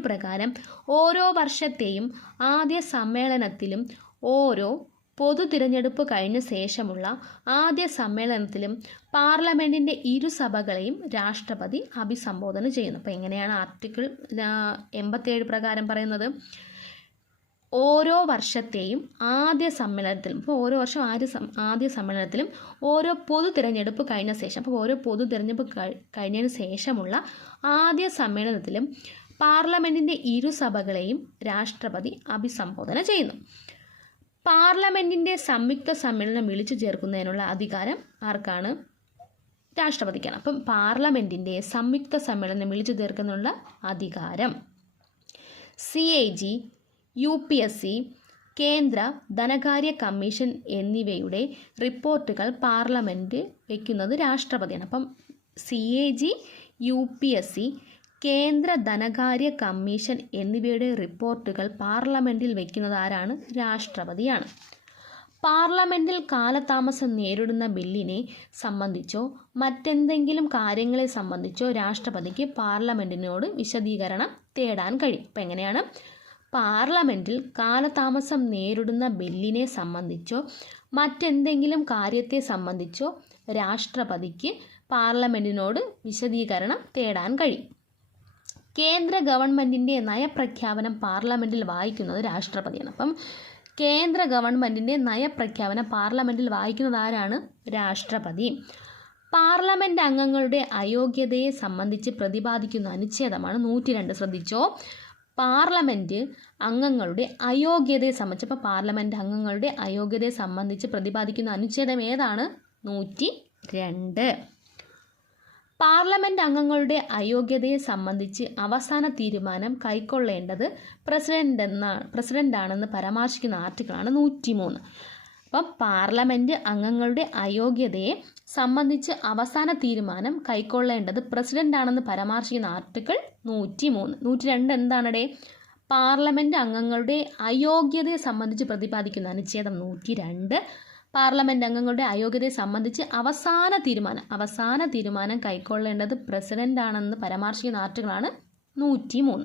പ്രകാരം ഓരോ വർഷത്തെയും ആദ്യ സമ്മേളനത്തിലും ഓരോ പൊതു തിരഞ്ഞെടുപ്പ് കഴിഞ്ഞ ശേഷമുള്ള ആദ്യ സമ്മേളനത്തിലും പാർലമെൻറ്റിൻ്റെ ഇരുസഭകളെയും രാഷ്ട്രപതി അഭിസംബോധന ചെയ്യുന്നു. അപ്പോൾ എങ്ങനെയാണ് ആർട്ടിക്കിൾ 87 പ്രകാരം പറയുന്നത്? ഓരോ വർഷത്തെയും ആദ്യ സമ്മേളനത്തിലും, ഇപ്പോൾ ഓരോ വർഷം ആദ്യ സമ്മേളനത്തിലും ഓരോ പൊതു തിരഞ്ഞെടുപ്പ് കഴിഞ്ഞ ശേഷം, അപ്പോൾ ഓരോ പൊതു തിരഞ്ഞെടുപ്പ് കഴിഞ്ഞതിന് ശേഷമുള്ള ആദ്യ സമ്മേളനത്തിലും പാർലമെൻറ്റിൻ്റെ ഇരുസഭകളെയും രാഷ്ട്രപതി അഭിസംബോധന ചെയ്യുന്നു. പാർലമെൻറ്റിൻ്റെ സംയുക്ത സമ്മേളനം വിളിച്ചു ചേർക്കുന്നതിനുള്ള അധികാരം ആർക്കാണ്? രാഷ്ട്രപതിക്കാണ്. അപ്പം പാർലമെൻറ്റിൻ്റെ സംയുക്ത സമ്മേളനം വിളിച്ചു ചേർക്കുന്നതിനുള്ള അധികാരം CAG, UPSC, കേന്ദ്ര ധനകാര്യ കമ്മീഷൻ എന്നിവയുടെ റിപ്പോർട്ടുകൾ പാർലമെൻറ്റ് വയ്ക്കുന്നത് രാഷ്ട്രപതിയാണ്. അപ്പം CAG, UPSC, കേന്ദ്ര ധനകാര്യ കമ്മീഷൻ എന്നിവയുടെ റിപ്പോർട്ടുകൾ പാർലമെൻറ്റിൽ വയ്ക്കുന്നത് ആരാണ്? രാഷ്ട്രപതിയാണ്. പാർലമെൻറ്റിൽ കാലതാമസം നേരിടുന്ന ബില്ലിനെ സംബന്ധിച്ചോ മറ്റെന്തെങ്കിലും കാര്യങ്ങളെ സംബന്ധിച്ചോ രാഷ്ട്രപതിക്ക് പാർലമെൻറ്റിനോട് വിശദീകരണം തേടാൻ കഴിയും. അപ്പം എങ്ങനെയാണ്? പാർലമെൻറ്റിൽ കാലതാമസം നേരിടുന്ന ബില്ലിനെ സംബന്ധിച്ചോ മറ്റെന്തെങ്കിലും കാര്യത്തെ സംബന്ധിച്ചോ രാഷ്ട്രപതിക്ക് പാർലമെൻറ്റിനോട് വിശദീകരണം തേടാൻ കഴിയും. കേന്ദ്ര ഗവൺമെൻറ്റിൻ്റെ നയപ്രഖ്യാപനം പാർലമെൻറ്റിൽ വായിക്കുന്നത് രാഷ്ട്രപതിയാണ്. അപ്പം കേന്ദ്ര ഗവൺമെൻറ്റിൻ്റെ നയപ്രഖ്യാപനം പാർലമെൻറ്റിൽ വായിക്കുന്നത് ആരാണ്? രാഷ്ട്രപതി. പാർലമെൻറ്റ് അംഗങ്ങളുടെ അയോഗ്യതയെ സംബന്ധിച്ച് പ്രതിപാദിക്കുന്ന അനുച്ഛേദമാണ് 102. ശ്രദ്ധിച്ചോ, പാർലമെൻറ്റ് അംഗങ്ങളുടെ അയോഗ്യതയെ സംബന്ധിച്ച്, അപ്പോൾ പാർലമെൻറ്റ് അംഗങ്ങളുടെ അയോഗ്യതയെ സംബന്ധിച്ച് പ്രതിപാദിക്കുന്ന അനുച്ഛേദം ഏതാണ്? 102. പാർലമെൻറ്റ് അംഗങ്ങളുടെ അയോഗ്യതയെ സംബന്ധിച്ച് അവസാന തീരുമാനം കൈക്കൊള്ളേണ്ടത് പ്രസിഡൻ്റാണെന്ന് പരാമർശിക്കുന്ന ആർട്ടിക്കിളാണ് 103. അപ്പം പാർലമെൻറ്റ് അംഗങ്ങളുടെ അയോഗ്യതയെ സംബന്ധിച്ച് അവസാന തീരുമാനം കൈക്കൊള്ളേണ്ടത് പ്രസിഡൻ്റാണെന്ന് പരാമർശിക്കുന്ന ആർട്ടിക്കിൾ 103. 102 എന്താണടേ? പാർലമെൻറ്റ് അംഗങ്ങളുടെ അയോഗ്യതയെ സംബന്ധിച്ച് പ്രതിപാദിക്കുന്ന അനുച്ഛേദം 102. പാർലമെൻറ്റ് അംഗങ്ങളുടെ അയോഗ്യതയെ സംബന്ധിച്ച് അവസാന തീരുമാനം കൈക്കൊള്ളേണ്ടത് പ്രസിഡൻ്റാണെന്ന് പരാമർശിക്കുന്ന ആർട്ടിക്കിളാണ് 103.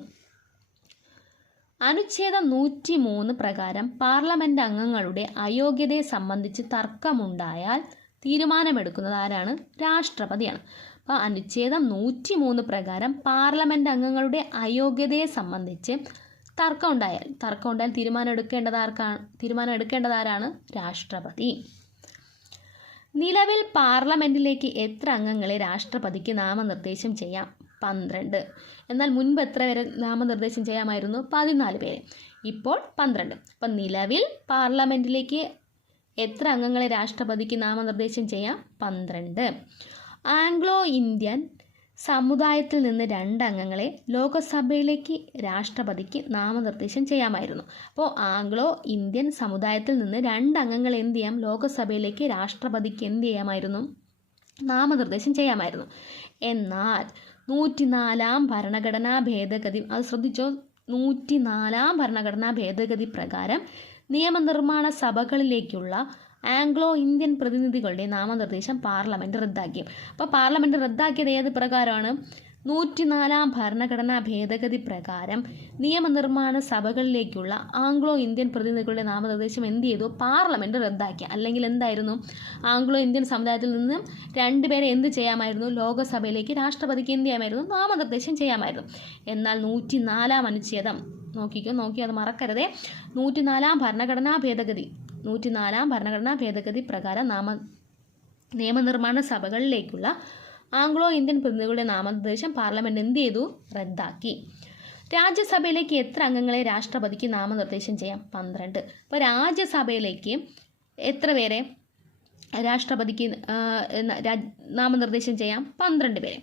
അനുച്ഛേദം 103 പ്രകാരം പാർലമെൻറ്റ് അംഗങ്ങളുടെ അയോഗ്യതയെ സംബന്ധിച്ച് തർക്കമുണ്ടായാൽ തീരുമാനമെടുക്കുന്നത് ആരാണ്? രാഷ്ട്രപതിയാണ്. അപ്പോൾ അനുച്ഛേദം 103 പ്രകാരം പാർലമെൻറ്റ് അംഗങ്ങളുടെ അയോഗ്യതയെ സംബന്ധിച്ച് തർക്കം ഉണ്ടായാൽ തീരുമാനം എടുക്കേണ്ടത് ആരാണ്? രാഷ്ട്രപതി. നിലവിൽ പാർലമെൻറ്റിലേക്ക് എത്ര അംഗങ്ങളെ രാഷ്ട്രപതിക്ക് നാമനിർദ്ദേശം ചെയ്യാം? 12. എന്നാൽ മുൻപ് എത്ര പേരെ നാമനിർദ്ദേശം ചെയ്യാമായിരുന്നു? 14 പേരെ. ഇപ്പോൾ 12. അപ്പം നിലവിൽ പാർലമെൻറ്റിലേക്ക് എത്ര അംഗങ്ങളെ രാഷ്ട്രപതിക്ക് നാമനിർദ്ദേശം ചെയ്യാം? 12. ആംഗ്ലോ ഇന്ത്യൻ സമുദായത്തിൽ നിന്ന് 2 അംഗങ്ങളെ ലോകസഭയിലേക്ക് രാഷ്ട്രപതിക്ക് നാമനിർദ്ദേശം ചെയ്യാമായിരുന്നു. അപ്പോൾ ആംഗ്ലോ ഇന്ത്യൻ സമുദായത്തിൽ നിന്ന് 2 അംഗങ്ങളെ എന്ത് ചെയ്യാം? ലോകസഭയിലേക്ക് രാഷ്ട്രപതിക്ക് എന്ത് ചെയ്യാമായിരുന്നു? നാമനിർദ്ദേശം ചെയ്യാമായിരുന്നു. എന്നാൽ 104 ഭരണഘടനാ ഭേദഗതി, അത് ശ്രദ്ധിച്ചോ, 104 ഭരണഘടനാ ഭേദഗതി പ്രകാരം നിയമനിർമ്മാണ സഭകളിലേക്കുള്ള ആംഗ്ലോ ഇന്ത്യൻ പ്രതിനിധികളുടെ നാമനിർദ്ദേശം പാർലമെൻറ്റ് റദ്ദാക്കി. അപ്പോൾ പാർലമെൻറ്റ് റദ്ദാക്കിയത് ഏത് പ്രകാരമാണ്? 104 ഭരണഘടനാ ഭേദഗതി പ്രകാരം നിയമനിർമ്മാണ സഭകളിലേക്കുള്ള ആംഗ്ലോ ഇന്ത്യൻ പ്രതിനിധികളുടെ നാമനിർദ്ദേശം എന്ത് ചെയ്തു? പാർലമെൻറ്റ് റദ്ദാക്കി. അല്ലെങ്കിൽ എന്തായിരുന്നു? ആംഗ്ലോ ഇന്ത്യൻ സമുദായത്തിൽ നിന്നും 2 പേരെ എന്ത് ചെയ്യാമായിരുന്നു? ലോകസഭയിലേക്ക് രാഷ്ട്രപതിക്ക് എന്ത് ചെയ്യാമായിരുന്നു? നാമനിർദ്ദേശം ചെയ്യാമായിരുന്നു. എന്നാൽ 104 അനുച്ഛേദം നോക്കി അത് മറക്കരുതേ. 104 ഭരണഘടനാ ഭേദഗതി പ്രകാരം നിയമനിർമ്മാണ സഭകളിലേക്കുള്ള ആംഗ്ലോ ഇന്ത്യൻ പ്രതിനിധികളുടെ നാമനിർദ്ദേശം പാർലമെൻറ്റ് എന്ത് ചെയ്തു? റദ്ദാക്കി. രാജ്യസഭയിലേക്ക് എത്ര അംഗങ്ങളെ രാഷ്ട്രപതിക്ക് നാമനിർദ്ദേശം ചെയ്യാം? 12. അപ്പോൾ രാജ്യസഭയിലേക്ക് എത്ര പേരെ രാഷ്ട്രപതിക്ക് നാമനിർദ്ദേശം ചെയ്യാം? 12 പേരെ.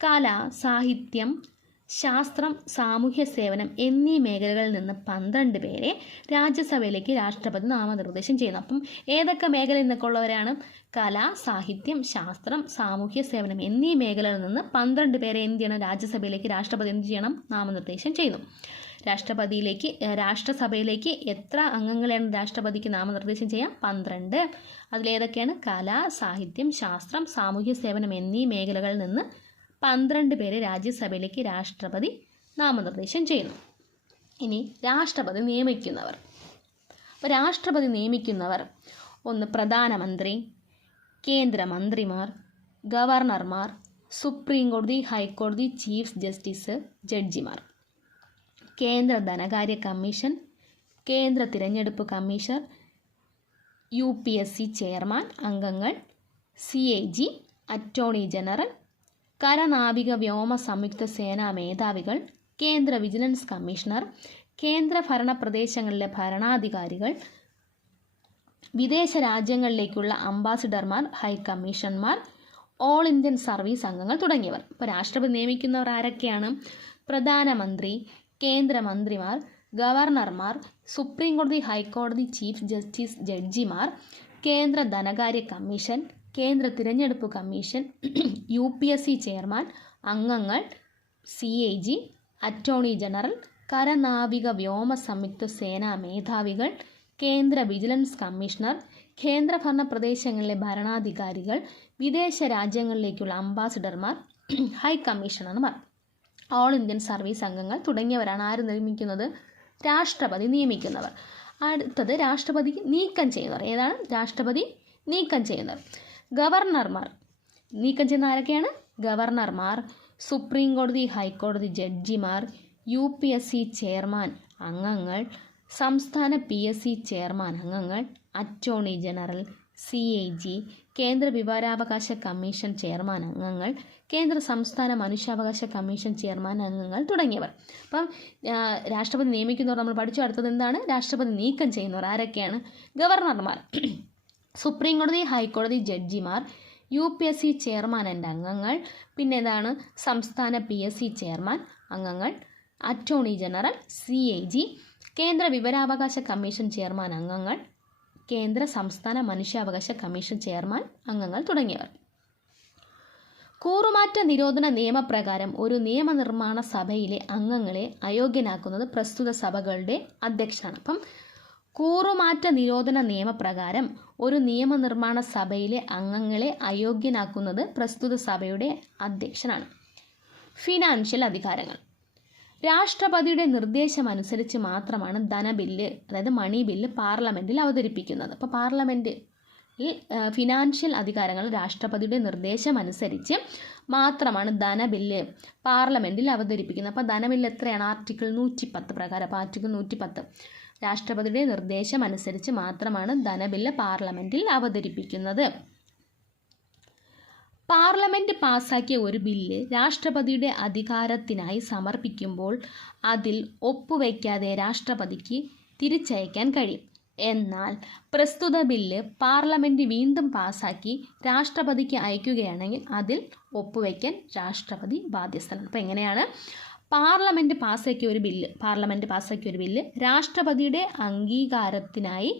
കല, സാഹിത്യം, ശാസ്ത്രം, സാമൂഹ്യ സേവനം എന്നീ മേഖലകളിൽ നിന്ന് 12 പേരെ രാജ്യസഭയിലേക്ക് രാഷ്ട്രപതി നാമനിർദ്ദേശം ചെയ്യുന്നു. അപ്പം ഏതൊക്കെ മേഖലയിൽ നിന്നൊക്കെ ഉള്ളവരാണ്? കല, സാഹിത്യം, ശാസ്ത്രം, സാമൂഹ്യ സേവനം എന്നീ മേഖലകളിൽ നിന്ന് 12 പേരെ എന്ത് ചെയ്യണം? രാജ്യസഭയിലേക്ക് രാഷ്ട്രപതി എന്ത് ചെയ്യണം? നാമനിർദ്ദേശം ചെയ്യുന്നു. രാഷ്ട്രസഭയിലേക്ക് എത്ര അംഗങ്ങളെയാണ് രാഷ്ട്രപതിക്ക് നാമനിർദ്ദേശം ചെയ്യാം? 12. അതിലേതൊക്കെയാണ്? കല, സാഹിത്യം, ശാസ്ത്രം, സാമൂഹ്യ സേവനം എന്നീ മേഖലകളിൽ നിന്ന് 12 പേരെ രാജ്യസഭയിലേക്ക് രാഷ്ട്രപതി നാമനിർദ്ദേശം ചെയ്യുന്നു. ഇനി രാഷ്ട്രപതി നിയമിക്കുന്നവർ. അപ്പോൾ രാഷ്ട്രപതി നിയമിക്കുന്നവർ: 1 പ്രധാനമന്ത്രി, കേന്ദ്രമന്ത്രിമാർ, ഗവർണർമാർ, സുപ്രീം കോടതി, ഹൈക്കോടതി ചീഫ് ജസ്റ്റിസ്, ജഡ്ജിമാർ. കേന്ദ്ര ധനകാര്യ കമ്മീഷൻ, കേന്ദ്ര തിരഞ്ഞെടുപ്പ് കമ്മീഷൻ, UPSC ചെയർമാൻ, അംഗങ്ങൾ, CAG, അറ്റോർണി ജനറൽ, കരനാവിക വ്യോമ സംയുക്ത സേനാ മേധാവികൾ, കേന്ദ്ര വിജിലൻസ് കമ്മീഷണർ, കേന്ദ്ര ഭരണ പ്രദേശങ്ങളിലെ ഭരണാധികാരികൾ, വിദേശ രാജ്യങ്ങളിലേക്കുള്ള അംബാസിഡർമാർ, ഹൈക്കമ്മീഷന്മാർ, ഓൾ ഇന്ത്യൻ സർവീസ് അംഗങ്ങൾ തുടങ്ങിയവർ. ഇപ്പോൾ രാഷ്ട്രപതി നിയമിക്കുന്നവർ ആരൊക്കെയാണ്? പ്രധാനമന്ത്രി, കേന്ദ്രമന്ത്രിമാർ, ഗവർണർമാർ, സുപ്രീം കോടതി, ഹൈക്കോടതി ചീഫ് ജസ്റ്റിസ്, ജഡ്ജിമാർ, കേന്ദ്ര ധനകാര്യ കമ്മീഷൻ, കേന്ദ്ര തിരഞ്ഞെടുപ്പ് കമ്മീഷൻ, UPSC ചെയർമാൻ, അംഗങ്ങൾ, CAG, അറ്റോർണി ജനറൽ, കരനാവിക വ്യോമ സംയുക്ത സേനാ മേധാവികൾ, കേന്ദ്ര വിജിലൻസ് കമ്മീഷണർ, കേന്ദ്ര ഭരണ പ്രദേശങ്ങളിലെ ഭരണാധികാരികൾ, വിദേശ രാജ്യങ്ങളിലേക്കുള്ള അംബാസിഡർമാർ, ഹൈക്കമ്മീഷണർമാർ, ഓൾ ഇന്ത്യൻ സർവീസ് അംഗങ്ങൾ തുടങ്ങിയവരാണ് ആര് നിയമിക്കുന്നത്? രാഷ്ട്രപതി നിയമിക്കുന്നവർ. അടുത്തത് രാഷ്ട്രപതി നീക്കം ചെയ്യുന്നവർ. ഏതാണ്? രാഷ്ട്രപതി നീക്കം ചെയ്യുന്നവർ. ഗവർണർമാർ. നീക്കം ചെയ്യുന്ന ആരൊക്കെയാണ്? ഗവർണർമാർ, സുപ്രീം കോടതി, ഹൈക്കോടതി ജഡ്ജിമാർ, UPSC ചെയർമാൻ അംഗങ്ങൾ, സംസ്ഥാന PSC ചെയർമാൻ അംഗങ്ങൾ, അറ്റോർണി ജനറൽ, CAG, കേന്ദ്ര വിവരാവകാശ കമ്മീഷൻ ചെയർമാൻ അംഗങ്ങൾ, കേന്ദ്ര സംസ്ഥാന മനുഷ്യാവകാശ കമ്മീഷൻ ചെയർമാൻ അംഗങ്ങൾ തുടങ്ങിയവർ. അപ്പം രാഷ്ട്രപതി നിയമിക്കുന്നവർ നമ്മൾ പഠിച്ചു. അടുത്തത് എന്താണ്? രാഷ്ട്രപതി നീക്കം ചെയ്യുന്നവർ ആരൊക്കെയാണ്? ഗവർണർമാർ, സുപ്രീം കോടതി, ഹൈക്കോടതി ജഡ്ജിമാർ, UPSC ചെയർമാൻ ആൻഡ് അംഗങ്ങൾ, പിന്നെ ഏതാണ്? സംസ്ഥാന PSC ചെയർമാൻ അംഗങ്ങൾ, അറ്റോർണി ജനറൽ, CAG, കേന്ദ്ര വിവരാവകാശ കമ്മീഷൻ ചെയർമാൻ അംഗങ്ങൾ, കേന്ദ്ര സംസ്ഥാന മനുഷ്യാവകാശ കമ്മീഷൻ ചെയർമാൻ അംഗങ്ങൾ തുടങ്ങിയവർ. കൂറുമാറ്റ നിരോധന നിയമപ്രകാരം ഒരു നിയമനിർമ്മാണ സഭയിലെ അംഗങ്ങളെ അയോഗ്യനാക്കുന്നത് പ്രസ്തുത സഭകളുടെ അധ്യക്ഷനാണ്. അപ്പം കൂറുമാറ്റ നിരോധന നിയമപ്രകാരം ഒരു നിയമനിർമ്മാണ സഭയിലെ അംഗങ്ങളെ അയോഗ്യനാക്കുന്നത് പ്രസ്തുത സഭയുടെ അധ്യക്ഷനാണ്. ഫിനാൻഷ്യൽ അധികാരങ്ങൾ. രാഷ്ട്രപതിയുടെ നിർദ്ദേശമനുസരിച്ച് മാത്രമാണ് ധനബില്ല്, അതായത് മണി ബില്ല് പാർലമെൻറ്റിൽ അവതരിപ്പിക്കുന്നത്. അപ്പോൾ പാർലമെൻറ്റിൽ ഫിനാൻഷ്യൽ അധികാരങ്ങൾ രാഷ്ട്രപതിയുടെ നിർദ്ദേശമനുസരിച്ച് മാത്രമാണ് ധനബില്ല് പാർലമെൻറ്റിൽ അവതരിപ്പിക്കുന്നത്. അപ്പോൾ ധനബില്ല് എത്രയാണ്? ആർട്ടിക്കിൾ 110 പ്രകാരം. അപ്പോൾ ആർട്ടിക്കിൾ 110 രാഷ്ട്രപതിയുടെ നിർദ്ദേശമനുസരിച്ച് മാത്രമാണ് ധനബില്ല് പാർലമെൻറ്റിൽ അവതരിപ്പിക്കുന്നത്. പാർലമെൻറ്റ് പാസാക്കിയ ഒരു ബില്ല് രാഷ്ട്രപതിയുടെ അധികാരത്തിനായി സമർപ്പിക്കുമ്പോൾ അതിൽ ഒപ്പുവയ്ക്കാതെ രാഷ്ട്രപതിക്ക് തിരിച്ചയക്കാൻ കഴിയും. എന്നാൽ പ്രസ്തുത ബില്ല് പാർലമെൻറ്റ് വീണ്ടും പാസാക്കി രാഷ്ട്രപതിക്ക് അയക്കുകയാണെങ്കിൽ അതിൽ ഒപ്പുവയ്ക്കാൻ രാഷ്ട്രപതി ബാധ്യസ്ഥനാണ്. അപ്പോൾ എങ്ങനെയാണ്? പാർലമെൻറ്റ് പാസാക്കിയ ഒരു ബില്ല് രാഷ്ട്രപതിയുടെ അംഗീകാരത്തിനായി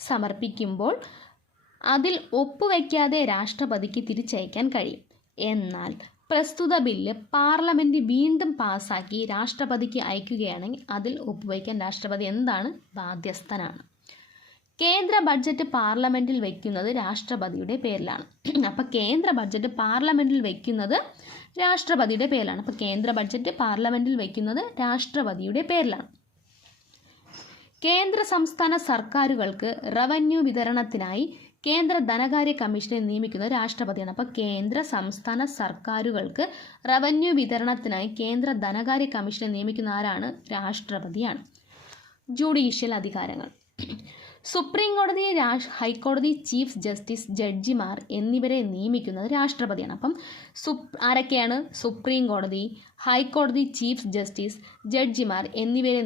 സമർപ്പിക്കുമ്പോൾ അതിൽ ഒപ്പുവയ്ക്കാതെ രാഷ്ട്രപതിക്ക് തിരിച്ചയക്കാൻ കഴിയും. എന്നാൽ പ്രസ്തുത ബില്ല് പാർലമെൻറ്റ് വീണ്ടും പാസ്സാക്കി രാഷ്ട്രപതിക്ക് അയക്കുകയാണെങ്കിൽ അതിൽ ഒപ്പുവയ്ക്കാൻ രാഷ്ട്രപതി എന്താണ് ബാധ്യസ്ഥനാണ്. കേന്ദ്ര ബഡ്ജറ്റ് പാർലമെൻറ്റിൽ വയ്ക്കുന്നത് രാഷ്ട്രപതിയുടെ പേരിലാണ്. അപ്പോൾ കേന്ദ്ര ബഡ്ജറ്റ് പാർലമെൻറ്റിൽ വയ്ക്കുന്നത് രാഷ്ട്രപതിയുടെ പേരിലാണ്. അപ്പോൾ കേന്ദ്ര ബഡ്ജറ്റ് പാർലമെൻറ്റിൽ വയ്ക്കുന്നത് രാഷ്ട്രപതിയുടെ പേരിലാണ്. കേന്ദ്ര സംസ്ഥാന സർക്കാരുകൾക്ക് റവന്യൂ വിതരണത്തിനായി കേന്ദ്ര ധനകാര്യ കമ്മീഷനെ നിയമിക്കുന്നത് രാഷ്ട്രപതിയാണ്. അപ്പോൾ കേന്ദ്ര സംസ്ഥാന സർക്കാരുകൾക്ക് റവന്യൂ വിതരണത്തിനായി കേന്ദ്ര ധനകാര്യ കമ്മീഷനെ നിയമിക്കുന്ന ആരാണ്? രാഷ്ട്രപതിയാണ്. ജുഡീഷ്യൽ അധികാരങ്ങൾ. സുപ്രീം കോടതി, ഹൈക്കോടതി ചീഫ് ജസ്റ്റിസ്, ജഡ്ജിമാർ എന്നിവരെ നിയമിക്കുന്നത് രാഷ്ട്രപതിയാണ്. അപ്പം ആരൊക്കെയാണ്? സുപ്രീം കോടതി, ഹൈക്കോടതി ചീഫ് ജസ്റ്റിസ്, ജഡ്ജിമാർ എന്നിവരെ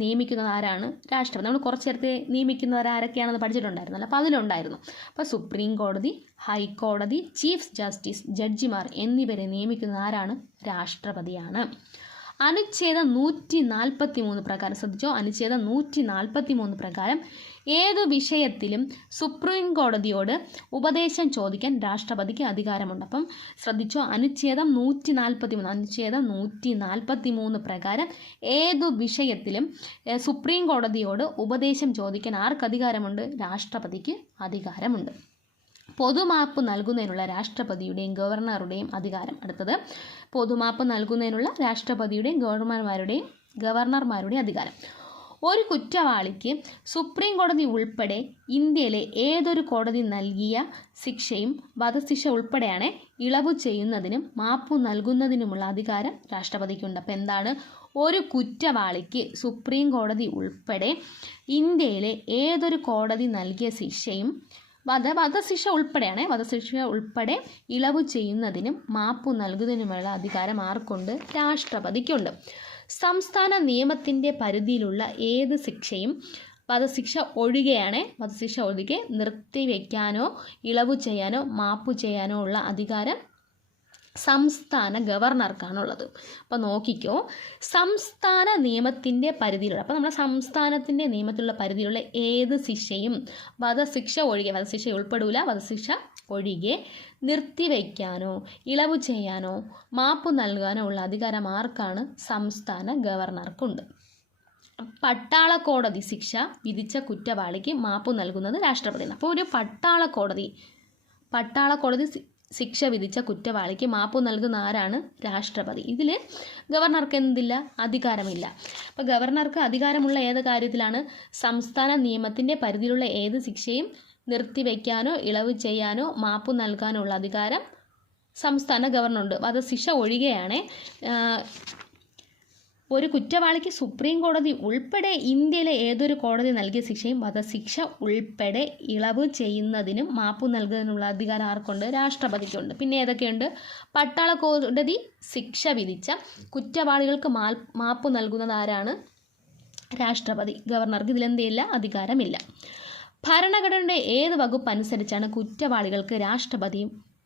നിയമിക്കുന്നത് ആരാണ്? രാഷ്ട്രപതി. നമ്മൾ കുറച്ച് നേരത്തെ നിയമിക്കുന്നവർ ആരൊക്കെയാണെന്ന് പഠിച്ചിട്ടുണ്ടായിരുന്നല്ലോ, അപ്പോൾ അതിലുണ്ടായിരുന്നു. അപ്പോൾ സുപ്രീം കോടതി, ഹൈക്കോടതി ചീഫ് ജസ്റ്റിസ്, ജഡ്ജിമാർ എന്നിവരെ നിയമിക്കുന്നത് ആരാണ്? രാഷ്ട്രപതിയാണ്. അനുച്ഛേദം 143 പ്രകാരം, ശ്രദ്ധിച്ചോ, അനുച്ഛേദം 143 പ്രകാരം ഏതു വിഷയത്തിലും സുപ്രീം കോടതിയോട് ഉപദേശം ചോദിക്കാൻ രാഷ്ട്രപതിക്ക് അധികാരമുണ്ട്. അപ്പം ശ്രദ്ധിച്ചോ, അനുച്ഛേദം 143 പ്രകാരം ഏതു വിഷയത്തിലും സുപ്രീം കോടതിയോട് ഉപദേശം ചോദിക്കാൻ ആർക്ക് അധികാരമുണ്ട്? രാഷ്ട്രപതിക്ക് അധികാരമുണ്ട്. പൊതുമാപ്പ് നൽകുന്നതിനുള്ള രാഷ്ട്രപതിയുടെയും ഗവർണറുടെയും അധികാരം. അടുത്തത് പൊതുമാപ്പ് നൽകുന്നതിനുള്ള രാഷ്ട്രപതിയുടെയും ഗവർണർമാരുടെയും അധികാരം. ഒരു കുറ്റവാളിക്ക് സുപ്രീം കോടതി ഉൾപ്പെടെ ഇന്ത്യയിലെ ഏതൊരു കോടതി നൽകിയ ശിക്ഷയും വധശിക്ഷ ഉൾപ്പെടെയാണ് ഇളവ് ചെയ്യുന്നതിനും മാപ്പു നൽകുന്നതിനുമുള്ള അധികാരം രാഷ്ട്രപതിക്കുണ്ട്. അപ്പം എന്താണ്? ഒരു കുറ്റവാളിക്ക് സുപ്രീം കോടതി ഉൾപ്പെടെ ഇന്ത്യയിലെ ഏതൊരു കോടതി നൽകിയ ശിക്ഷയും വധശിക്ഷ ഉൾപ്പെടെ ഇളവ് ചെയ്യുന്നതിനും മാപ്പു നൽകുന്നതിനുമുള്ള അധികാരം ആർക്കുണ്ട്? രാഷ്ട്രപതിക്കുണ്ട്. സംസ്ഥാന നിയമത്തിൻ്റെ പരിധിയിലുള്ള ഏത് ശിക്ഷയും വധശിക്ഷ ഒഴികെ നിർത്തിവെക്കാനോ ഇളവ് ചെയ്യാനോ മാപ്പു ചെയ്യാനോ ഉള്ള അധികാരം സംസ്ഥാന ഗവർണർക്കാണുള്ളത്. അപ്പോൾ നോക്കിക്കോ, സംസ്ഥാന നിയമത്തിൻ്റെ പരിധിയിലുള്ള, അപ്പോൾ നമ്മുടെ സംസ്ഥാനത്തിൻ്റെ നിയമത്തിലുള്ള പരിധിയിലുള്ള ഏത് ശിക്ഷയും വധശിക്ഷ ഉൾപ്പെടില്ല, വധശിക്ഷ ഒഴികെ നിർത്തിവെക്കാനോ ഇളവ് ചെയ്യാനോ മാപ്പു നൽകാനോ ഉള്ള അധികാരം ആർക്കാണ്? സംസ്ഥാന ഗവർണർക്കുണ്ട്. പട്ടാള കോടതി ശിക്ഷ വിധിച്ച കുറ്റവാളിക്ക് മാപ്പു നൽകുന്നത് രാഷ്ട്രപതിയാണ്. അപ്പോൾ ഒരു പട്ടാള കോടതി ശിക്ഷ വിധിച്ച കുറ്റവാളിക്ക് മാപ്പു നൽകുന്ന ആരാണ്? രാഷ്ട്രപതി. ഇതിൽ ഗവർണർക്ക് എന്തില്ല? അധികാരമില്ല. അപ്പോൾ ഗവർണർക്ക് അധികാരമുള്ള ഏത് കാര്യത്തിലാണ്? സംസ്ഥാന നിയമത്തിൻ്റെ പരിധിയിലുള്ള ഏത് ശിക്ഷയും നിർത്തിവെക്കാനോ ഇളവ് ചെയ്യാനോ മാപ്പു നൽകാനോ ഉള്ള അധികാരം സംസ്ഥാന ഗവർണറുണ്ട്. വധശിക്ഷ ഒഴികെയാണ്. ഒരു കുറ്റവാളിക്ക് സുപ്രീം കോടതി ഉൾപ്പെടെ ഇന്ത്യയിലെ ഏതൊരു കോടതി നൽകിയ ശിക്ഷയും വധശിക്ഷ ഉൾപ്പെടെ ഇളവ് ചെയ്യുന്നതിനും മാപ്പു നൽകുന്നതിനുള്ള അധികാരം ആർക്കുണ്ട്? രാഷ്ട്രപതിക്കുണ്ട്. പിന്നെ ഏതൊക്കെയുണ്ട്? പട്ടാള കോടതി ശിക്ഷ വിധിച്ച കുറ്റവാളികൾക്ക് മാപ്പു നൽകുന്നത് ആരാണ്? രാഷ്ട്രപതി. ഗവർണർക്ക് ഇതിലെന്തില്ല? അധികാരമില്ല. ഭരണഘടനയുടെ ഏത് വകുപ്പ് അനുസരിച്ചാണ് കുറ്റവാളികൾക്ക് രാഷ്ട്രപതി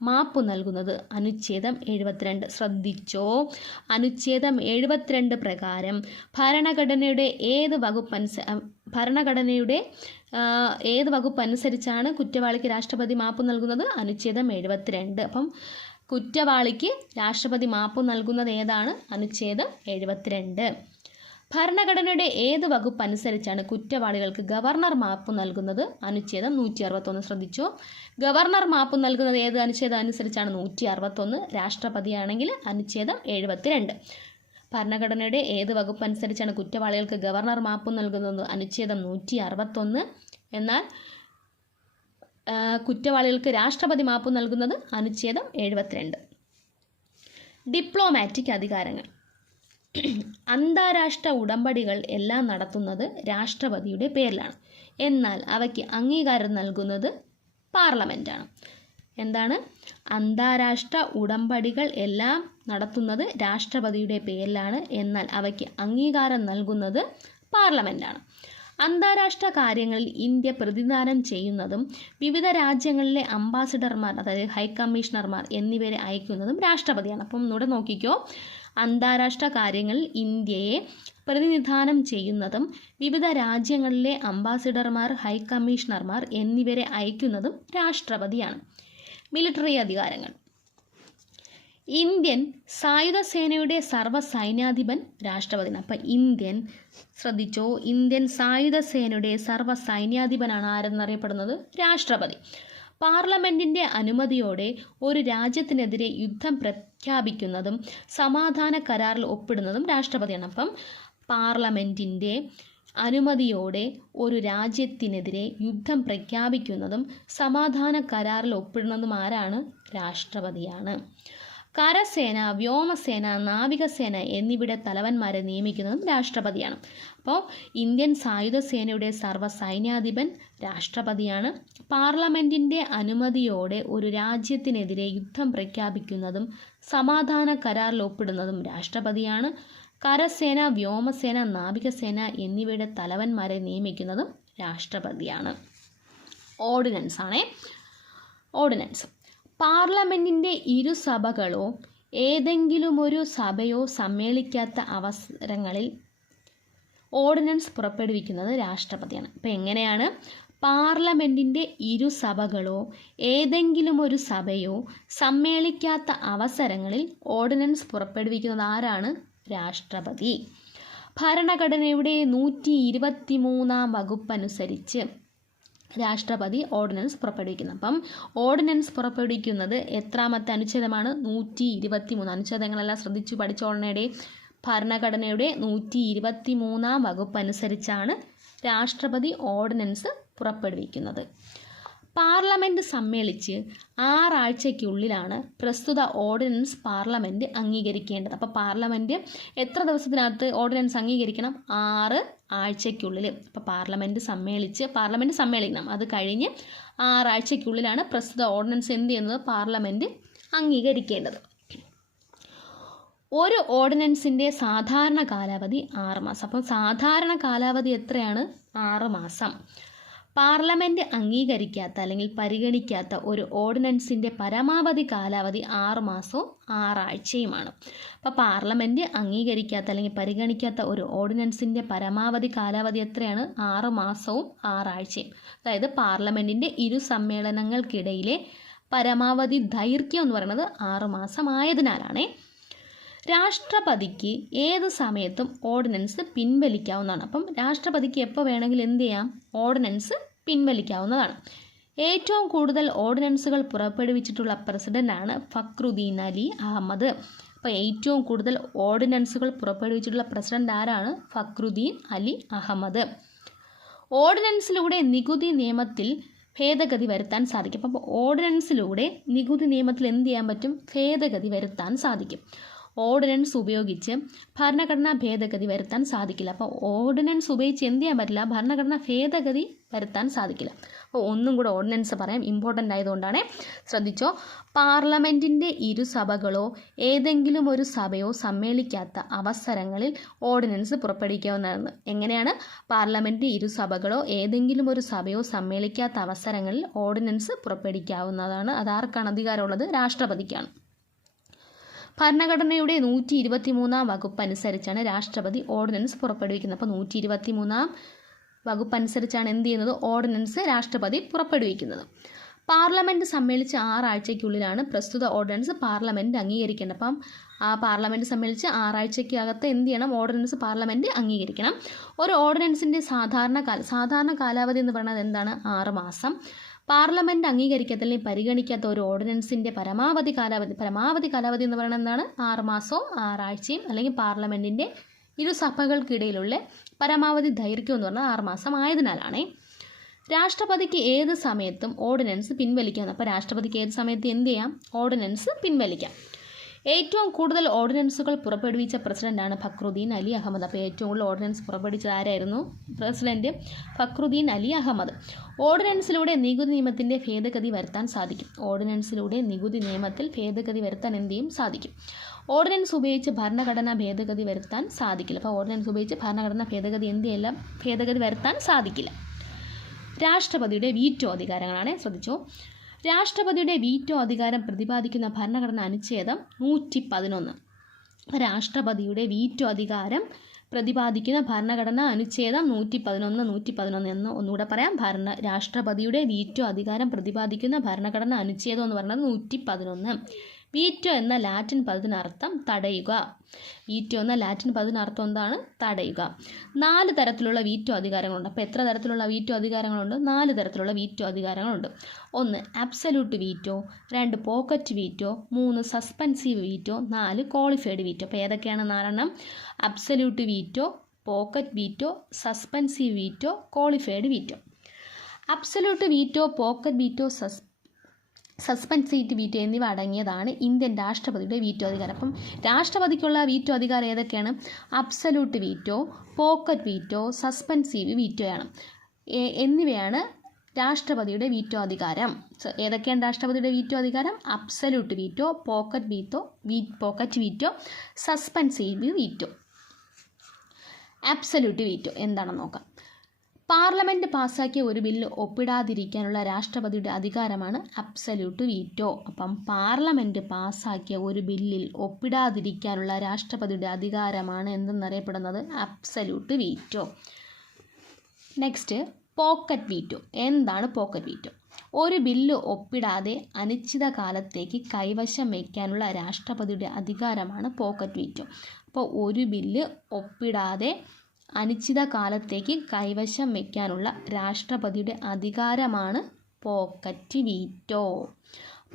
മാപ്പു നൽകുന്നത്? അനുച്ഛേദം 72. ശ്രദ്ധിച്ചോ, അനുച്ഛേദം 72 പ്രകാരം ഭരണഘടനയുടെ ഏത് വകുപ്പ് അനുസരിച്ചാണ് കുറ്റവാളിക്ക് രാഷ്ട്രപതി മാപ്പു നൽകുന്നത്? അനുച്ഛേദം 72. അപ്പം കുറ്റവാളിക്ക് രാഷ്ട്രപതി മാപ്പു നൽകുന്നത് ഏതാണ്? അനുച്ഛേദം 72. ഭരണഘടനയുടെ ഏത് വകുപ്പ് അനുസരിച്ചാണ് കുറ്റവാളികൾക്ക് ഗവർണർ മാപ്പ് നൽകുന്നത്? അനുച്ഛേദം 161. ശ്രദ്ധിച്ചു, ഗവർണർ മാപ്പ് നൽകുന്നത് ഏത് അനുച്ഛേദം അനുസരിച്ചാണ്? 161. രാഷ്ട്രപതിയാണെങ്കിൽ അനുച്ഛേദം 72. ഭരണഘടനയുടെ ഏത് വകുപ്പ് അനുസരിച്ചാണ് കുറ്റവാളികൾക്ക് ഗവർണർ മാപ്പ് നൽകുന്നത്? അനുച്ഛേദം 161. എന്നാൽ കുറ്റവാളികൾക്ക് രാഷ്ട്രപതി മാപ്പ് നൽകുന്നത് അനുച്ഛേദം 72. ഡിപ്ലോമാറ്റിക് അധികാരങ്ങൾ. അന്താരാഷ്ട്ര ഉടമ്പടികൾ എല്ലാം നടത്തുന്നത് രാഷ്ട്രപതിയുടെ പേരിലാണ്. എന്നാൽ അവയ്ക്ക് അംഗീകാരം നൽകുന്നത് പാർലമെൻറ്റാണ്. എന്താണ്? അന്താരാഷ്ട്ര ഉടമ്പടികൾ എല്ലാം നടത്തുന്നത് രാഷ്ട്രപതിയുടെ പേരിലാണ്. എന്നാൽ അവയ്ക്ക് അംഗീകാരം നൽകുന്നത് പാർലമെൻറ്റാണ്. അന്താരാഷ്ട്ര കാര്യങ്ങളിൽ ഇന്ത്യ പ്രതിനിധാനം ചെയ്യുന്നതും വിവിധ രാജ്യങ്ങളിലെ അംബാസിഡർമാർ, അതായത് ഹൈക്കമ്മീഷണർമാർ എന്നിവരെ അയക്കുന്നതും രാഷ്ട്രപതിയാണ്. അപ്പം ഇവിടെ നോക്കിക്കോ, അന്താരാഷ്ട്ര കാര്യങ്ങളിൽ ഇന്ത്യയെ പ്രതിനിധാനം ചെയ്യുന്നതും വിവിധ രാജ്യങ്ങളിലെ അംബാസിഡർമാർ, ഹൈക്കമ്മീഷണർമാർ എന്നിവരെ അയക്കുന്നതും രാഷ്ട്രപതിയാണ്. മിലിറ്ററി അധികാരങ്ങൾ. ഇന്ത്യൻ സായുധ സേനയുടെ സർവ്വസൈന്യാധിപൻ രാഷ്ട്രപതിയാണ്. അപ്പം ഇന്ത്യൻ ശ്രദ്ധിച്ചോ, ഇന്ത്യൻ സായുധ സേനയുടെ സർവ്വസൈന്യാധിപനാണ് ആരെന്നറിയപ്പെടുന്നത്? രാഷ്ട്രപതി. പാർലമെൻറ്റിൻ്റെ അനുമതിയോടെ ഒരു രാജ്യത്തിനെതിരെ യുദ്ധം പ്രഖ്യാപിക്കുന്നതും സമാധാന കരാറിൽ ഒപ്പിടുന്നതും രാഷ്ട്രപതിയാണ്. അപ്പം പാർലമെൻറ്റിൻ്റെ അനുമതിയോടെ ഒരു രാജ്യത്തിനെതിരെ യുദ്ധം പ്രഖ്യാപിക്കുന്നതും സമാധാന കരാറിൽ ഒപ്പിടുന്നതും ആരാണ്? രാഷ്ട്രപതിയാണ്. കരസേന, വ്യോമസേന, നാവികസേന എന്നിവയുടെ തലവന്മാരെ നിയമിക്കുന്നതും രാഷ്ട്രപതിയാണ്. അപ്പോൾ ഇന്ത്യൻ സായുധ സേനയുടെ സർവ്വസൈന്യാധിപൻ രാഷ്ട്രപതിയാണ്. പാർലമെൻറ്റിൻ്റെ അനുമതിയോടെ ഒരു രാജ്യത്തിനെതിരെ യുദ്ധം പ്രഖ്യാപിക്കുന്നതും സമാധാന കരാറിൽ ഒപ്പിടുന്നതും രാഷ്ട്രപതിയാണ്. കരസേന, വ്യോമസേന, നാവികസേന എന്നിവയുടെ തലവന്മാരെ നിയമിക്കുന്നതും രാഷ്ട്രപതിയാണ്. ഓർഡിനൻസ് ആണേ. ഓർഡിനൻസ് പാർലമെൻറ്റിൻ്റെ ഇരുസഭകളോ ഏതെങ്കിലും ഒരു സഭയോ സമ്മേളിക്കാത്ത അവസരങ്ങളിൽ ഓർഡിനൻസ് പുറപ്പെടുവിക്കുന്നത് രാഷ്ട്രപതിയാണ്. അപ്പോൾ എങ്ങനെയാണ്? പാർലമെൻറ്റിൻ്റെ ഇരുസഭകളോ ഏതെങ്കിലും ഒരു സഭയോ സമ്മേളിക്കാത്ത അവസരങ്ങളിൽ ഓർഡിനൻസ് പുറപ്പെടുവിക്കുന്നത് ആരാണ്? രാഷ്ട്രപതി. ഭരണഘടനയുടെ 123 വകുപ്പനുസരിച്ച് രാഷ്ട്രപതി ഓർഡിനൻസ് പുറപ്പെടുവിക്കുന്നു. അപ്പം ഓർഡിനൻസ് പുറപ്പെടുവിക്കുന്നത് എത്രാമത്തെ അനുച്ഛേദമാണ്? 123. അനുച്ഛേദങ്ങളെല്ലാം ശ്രദ്ധിച്ചു പഠിച്ചോളണേടെ. ഭരണഘടനയുടെ 123 വകുപ്പനുസരിച്ചാണ് രാഷ്ട്രപതി ഓർഡിനൻസ് പുറപ്പെടുവിക്കുന്നത്. പാർലമെൻറ്റ് സമ്മേളിച്ച് 6 ആഴ്ചയ്ക്കുള്ളിലാണ് പ്രസ്തുത ഓർഡിനൻസ് പാർലമെൻറ്റ് അംഗീകരിക്കേണ്ടത്. അപ്പോൾ പാർലമെൻറ്റ് എത്ര ദിവസത്തിനകത്ത് ഓർഡിനൻസ് അംഗീകരിക്കണം? 6 ആഴ്ചയ്ക്കുള്ളിൽ. അപ്പോൾ പാർലമെൻറ്റ് സമ്മേളിക്കണം. അത് കഴിഞ്ഞ് 6 ആഴ്ചയ്ക്കുള്ളിലാണ് പ്രസ്തുത ഓർഡിനൻസ് എന്ത് ചെയ്യുന്നത്? പാർലമെൻറ്റ് അംഗീകരിക്കേണ്ടത്. ഒരു ഓർഡിനൻസിൻ്റെ സാധാരണ കാലാവധി 6 മാസം. അപ്പം സാധാരണ കാലാവധി എത്രയാണ്? 6 മാസം. പാർലമെൻറ്റ് അംഗീകരിക്കാത്ത അല്ലെങ്കിൽ പരിഗണിക്കാത്ത ഒരു ഓർഡിനൻസിൻ്റെ പരമാവധി കാലാവധി 6 മാസവും 6 ആഴ്ചയുമാണ്. അപ്പോൾ പാർലമെൻറ്റ് അംഗീകരിക്കാത്ത അല്ലെങ്കിൽ പരിഗണിക്കാത്ത ഒരു ഓർഡിനൻസിൻ്റെ പരമാവധി കാലാവധി എത്രയാണ്? 6 മാസവും 6 ആഴ്ചയും. അതായത് പാർലമെൻറ്റിൻ്റെ ഇരു സമ്മേളനങ്ങൾക്കിടയിലെ പരമാവധി ദൈർഘ്യം എന്ന് പറയുന്നത് 6 മാസമായതിനാലാണേ. രാഷ്ട്രപതിക്ക് ഏത് സമയത്തും ഓർഡിനൻസ് പിൻവലിക്കാവുന്നതാണ്. അപ്പം രാഷ്ട്രപതിക്ക് എപ്പോൾ വേണമെങ്കിലും എന്ത് ചെയ്യാം? ഓർഡിനൻസ് പിൻവലിക്കാവുന്നതാണ്. ഏറ്റവും കൂടുതൽ ഓർഡിനൻസുകൾ പുറപ്പെടുവിച്ചിട്ടുള്ള പ്രസിഡൻ്റാണ് ഫക്രുദ്ദീൻ അലി അഹമ്മദ്. അപ്പോൾ ഏറ്റവും കൂടുതൽ ഓർഡിനൻസുകൾ പുറപ്പെടുവിച്ചിട്ടുള്ള പ്രസിഡന്റ് ആരാണ്? ഫക്രുദ്ദീൻ അലി അഹമ്മദ്. ഓർഡിനൻസിലൂടെ നികുതി നിയമത്തിൽ ഭേദഗതി വരുത്താൻ സാധിക്കും. അപ്പോൾ ഓർഡിനൻസിലൂടെ നികുതി നിയമത്തിൽ എന്ത് ചെയ്യാൻ പറ്റും? ഭേദഗതി വരുത്താൻ സാധിക്കും. ഓർഡിനൻസ് ഉപയോഗിച്ച് ഭരണഘടനാ ഭേദഗതി വരുത്താൻ സാധിക്കില്ല. അപ്പോൾ ഓർഡിനൻസ് ഉപയോഗിച്ച് എന്ത് ചെയ്യാൻ പറ്റില്ല? ഭരണഘടനാ ഭേദഗതി വരുത്താൻ സാധിക്കില്ല. അപ്പോൾ ഒന്നും കൂടെ ഓർഡിനൻസ് പറയാം, ഇമ്പോർട്ടൻ്റ് ആയതുകൊണ്ടാണ്. ശ്രദ്ധിച്ചോ. പാർലമെൻറ്റിൻ്റെ ഇരുസഭകളോ ഏതെങ്കിലും ഒരു സഭയോ സമ്മേളിക്കാത്ത അവസരങ്ങളിൽ ഓർഡിനൻസ് പുറപ്പെടുവിക്കാവുന്നതാണ്. എങ്ങനെയാണ്? പാർലമെൻറ്റ് ഇരുസഭകളോ ഏതെങ്കിലും ഒരു സഭയോ സമ്മേളിക്കാത്ത അവസരങ്ങളിൽ ഓർഡിനൻസ് പുറപ്പെടുവിക്കാവുന്നതാണ്. അതാർക്കാണ് അധികാരമുള്ളത്? രാഷ്ട്രപതിക്കാണ്. ഭരണഘടനയുടെ 123 വകുപ്പ് അനുസരിച്ചാണ് രാഷ്ട്രപതി ഓർഡിനൻസ് പുറപ്പെടുവിക്കുന്നത്. അപ്പോൾ 123 വകുപ്പ് അനുസരിച്ചാണ് എന്ത് ചെയ്യുന്നത്? ഓർഡിനൻസ് രാഷ്ട്രപതി പുറപ്പെടുവിക്കുന്നത്. പാർലമെൻറ്റ് സമ്മേളിച്ച് 6 ആഴ്ചയ്ക്കുള്ളിലാണ് പ്രസ്തുത ഓർഡിനൻസ് പാർലമെൻറ്റ് അംഗീകരിക്കേണ്ടത്. അപ്പം ആ പാർലമെൻറ്റ് സമ്മേളിച്ച് 6 ആഴ്ചയ്ക്കകത്ത് എന്ത് ചെയ്യണം? ഓർഡിനൻസ് പാർലമെൻറ്റ് അംഗീകരിക്കണം. ഒരു ഓർഡിനൻസിൻ്റെ സാധാരണ കാലാവധി എന്ന് പറയുന്നത് എന്താണ്? 6 മാസം. പാർലമെൻറ്റ് അംഗീകരിക്കാത്ത അല്ലെങ്കിൽ പരിഗണിക്കാത്ത ഒരു ഓർഡിനൻസിൻ്റെ പരമാവധി കാലാവധി എന്ന് പറയുന്നത് എന്താണ്? 6 മാസവും 6 ആഴ്ചയും. അല്ലെങ്കിൽ പാർലമെൻറ്റിൻ്റെ ഇരുസഭകൾക്കിടയിലുള്ള പരമാവധി ദൈർഘ്യം എന്ന് പറഞ്ഞാൽ 6 മാസം ആയതിനാലാണേ. രാഷ്ട്രപതിക്ക് ഏത് സമയത്തും ഓർഡിനൻസ് പിൻവലിക്കാം. അപ്പോൾ രാഷ്ട്രപതിക്ക് ഏത് സമയത്ത് എന്ത് ചെയ്യാം? ഓർഡിനൻസ് പിൻവലിക്കാം. ഏറ്റവും കൂടുതൽ ഓർഡിനൻസുകൾ പുറപ്പെടുവിച്ച പ്രസിഡൻ്റാണ് ഫക്രുദ്ദീൻ അലി അഹമ്മദ്. അപ്പോൾ ഏറ്റവും കൂടുതൽ ഓർഡിനൻസ് പുറപ്പെടുവിച്ചത് ആരായിരുന്നു? പ്രസിഡന്റ് ഫക്രുദ്ദീൻ അലി അഹമ്മദ്. ഓർഡിനൻസിലൂടെ നികുതി നിയമത്തിൻ്റെ ഭേദഗതി വരുത്താൻ സാധിക്കും. ഓർഡിനൻസിലൂടെ നികുതി നിയമത്തിൽ ഭേദഗതി വരുത്താൻ എന്ത് ചെയ്യും? സാധിക്കും. ഓർഡിനൻസ് ഉപയോഗിച്ച് ഭരണഘടനാ ഭേദഗതി വരുത്താൻ സാധിക്കില്ല. അപ്പോൾ ഓർഡിനൻസ് ഉപയോഗിച്ച് ഭരണഘടനാ ഭേദഗതി എന്ത് ചെയ്യില്ല? ഭേദഗതി വരുത്താൻ സാധിക്കില്ല. രാഷ്ട്രപതിയുടെ വീറ്റോ അധികാരങ്ങളാണ്. ശ്രദ്ധിച്ചോ. രാഷ്ട്രപതിയുടെ വീറ്റോ അധികാരം പ്രതിപാദിക്കുന്ന ഭരണഘടനാ അനുച്ഛേദം 111. രാഷ്ട്രപതിയുടെ വീറ്റോ അധികാരം പ്രതിപാദിക്കുന്ന ഭരണഘടനാ അനുച്ഛേദം 111 എന്ന് ഒന്നുകൂടെ പറയാം. രാഷ്ട്രപതിയുടെ വീറ്റോ അധികാരം പ്രതിപാദിക്കുന്ന ഭരണഘടനാ അനുച്ഛേദം എന്ന് പറയുന്നത് 111. വീറ്റോ എന്ന ലാറ്റിൻ പദത്തിനർത്ഥം തടയുക. വീറ്റോ എന്ന ലാറ്റിൻ പദത്തിനർത്ഥം എന്താണ്? തടയുക. 4 തരത്തിലുള്ള വീറ്റോ അധികാരങ്ങളുണ്ട്. അപ്പോൾ എത്ര തരത്തിലുള്ള വീറ്റോ അധികാരങ്ങളുണ്ട്? 4 തരത്തിലുള്ള വീറ്റോ അധികാരങ്ങളുണ്ട്. 1 absolute veto, 2 pocket veto, 3 suspensive veto, 4 qualified veto. അപ്പോൾ ഏതൊക്കെയാണ് 4 absolute veto, pocket veto, suspensive veto, qualified veto. Absolute veto, pocket veto, suspensive veto എന്നിവ അടങ്ങിയതാണ് ഇന്ത്യൻ രാഷ്ട്രപതിയുടെ വീറ്റോ അധികാരം. അപ്പം രാഷ്ട്രപതിക്കുള്ള വീറ്റോ അധികാരം ഏതൊക്കെയാണ്? Absolute veto, pocket veto, suspensive വീറ്റോയാണ് എന്നിവയാണ് രാഷ്ട്രപതിയുടെ വീറ്റോ അധികാരം. ഏതൊക്കെയാണ് രാഷ്ട്രപതിയുടെ വീറ്റോ അധികാരം? Absolute veto, pocket veto, suspensive veto. Absolute veto എന്താണെന്ന് നോക്കാം. പാർലമെൻറ്റ് പാസ്സാക്കിയ ഒരു ബില്ല് ഒപ്പിടാതിരിക്കാനുള്ള രാഷ്ട്രപതിയുടെ അധികാരമാണ് അബ്സല്യൂട്ട് വീറ്റോ. അപ്പം പാർലമെൻറ്റ് പാസ്സാക്കിയ ഒരു ബില്ലിൽ ഒപ്പിടാതിരിക്കാനുള്ള രാഷ്ട്രപതിയുടെ അധികാരമാണ് എന്തെന്നറിയപ്പെടുന്നത്? Absolute veto. Next pocket veto. എന്താണ് പോക്കറ്റ് വീറ്റോ? ഒരു ബില്ല് ഒപ്പിടാതെ അനിശ്ചിതകാലത്തേക്ക് കൈവശം വയ്ക്കാനുള്ള രാഷ്ട്രപതിയുടെ അധികാരമാണ് പോക്കറ്റ് വീറ്റോ. അപ്പോൾ ഒരു ബില്ല് ഒപ്പിടാതെ അനിശ്ചിതകാലത്തേക്ക് കൈവശം വയ്ക്കാനുള്ള രാഷ്ട്രപതിയുടെ അധികാരമാണ് പോക്കറ്റ് വീറ്റോ.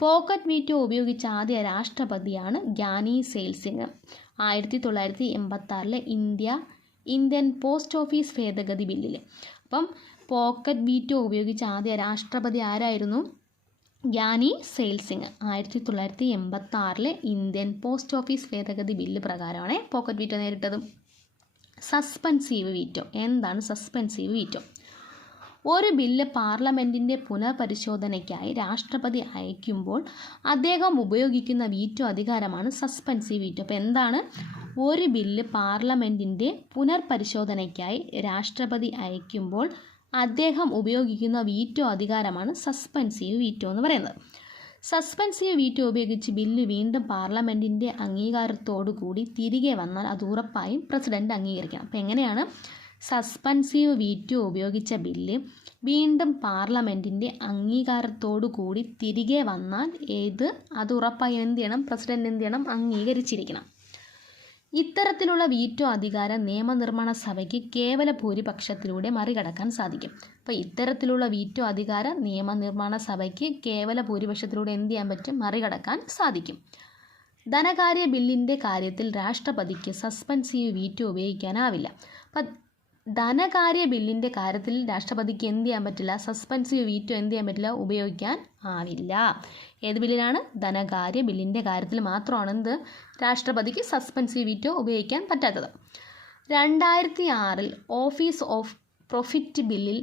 പോക്കറ്റ് വീറ്റോ ഉപയോഗിച്ച ആദ്യ രാഷ്ട്രപതിയാണ് Giani Zail Singh. 1986 Indian post office ഭേദഗതി ബില്ലിൽ. അപ്പം പോക്കറ്റ് വീറ്റോ ഉപയോഗിച്ച ആദ്യ രാഷ്ട്രപതി ആരായിരുന്നു? Giani Zail Singh. 1986 Indian post office ഭേദഗതി ബില്ല് പ്രകാരമാണ് പോക്കറ്റ് വീറ്റോ നേരിട്ടത്. Suspensive veto. എന്താണ് സസ്പെൻസീവ് വീറ്റോ? ഒരു ബില്ല് പാർലമെൻറ്റിൻ്റെ പുനഃപരിശോധനയ്ക്കായി രാഷ്ട്രപതി അയക്കുമ്പോൾ അദ്ദേഹം ഉപയോഗിക്കുന്ന വീറ്റോ അധികാരമാണ് സസ്പെൻസീവ് വീറ്റോ. അപ്പോൾ എന്താണ്? ഒരു ബില്ല് പാർലമെൻറ്റിൻ്റെ പുനഃപരിശോധനയ്ക്കായി രാഷ്ട്രപതി അയക്കുമ്പോൾ അദ്ദേഹം ഉപയോഗിക്കുന്ന വീറ്റോ അധികാരമാണ് സസ്പെൻസീവ് വീറ്റോ എന്ന് പറയുന്നത്. സസ്പെൻസീവ് വീറ്റോ ഉപയോഗിച്ച് ബില്ല് വീണ്ടും പാർലമെൻറ്റിൻ്റെ അംഗീകാരത്തോടു കൂടി തിരികെ വന്നാൽ അത് ഉറപ്പായും പ്രസിഡന്റ് അംഗീകരിക്കണം. അപ്പോൾ എങ്ങനെയാണ്? സസ്പെൻസീവ് വീറ്റോ ഉപയോഗിച്ച ബില്ല് വീണ്ടും പാർലമെൻറ്റിൻ്റെ അംഗീകാരത്തോടു കൂടി തിരികെ വന്നാൽ അത് ഉറപ്പായും എന്ത് ചെയ്യണം? പ്രസിഡന്റ് എന്ത് ചെയ്യണം? അംഗീകരിച്ചിരിക്കണം. ഇത്തരത്തിലുള്ള വീറ്റോ അധികാരം നിയമനിർമ്മാണ സഭയ്ക്ക് കേവല ഭൂരിപക്ഷത്തിലൂടെ മറികടക്കാൻ സാധിക്കും. അപ്പോൾ ഇത്തരത്തിലുള്ള വീറ്റോ അധികാരം നിയമനിർമ്മാണ സഭയ്ക്ക് കേവല ഭൂരിപക്ഷത്തിലൂടെ എന്ത് ചെയ്യാൻ പറ്റും? മറികടക്കാൻ സാധിക്കും. ധനകാര്യ ബില്ലിൻ്റെ കാര്യത്തിൽ രാഷ്ട്രപതിക്ക് സസ്പെൻസീവ് വീറ്റോ ഉപയോഗിക്കാനാവില്ല. അപ്പം ധനകാര്യ ബില്ലിൻ്റെ കാര്യത്തിൽ രാഷ്ട്രപതിക്ക് എന്ത് ചെയ്യാൻ പറ്റില്ല? സസ്പെൻസീവ് വീറ്റോ എന്ത് ചെയ്യാൻ പറ്റില്ല? ഉപയോഗിക്കാൻ ആവില്ല. ഏത് ബില്ലിലാണ്? ധനകാര്യ ബില്ലിൻ്റെ കാര്യത്തിൽ മാത്രമാണ് രാഷ്ട്രപതിക്ക് സസ്പെൻസീവ് വീറ്റോ ഉപയോഗിക്കാൻ പറ്റാത്തത്. 2006 ഓഫീസ് ഓഫ് പ്രോഫിറ്റ് ബില്ലിൽ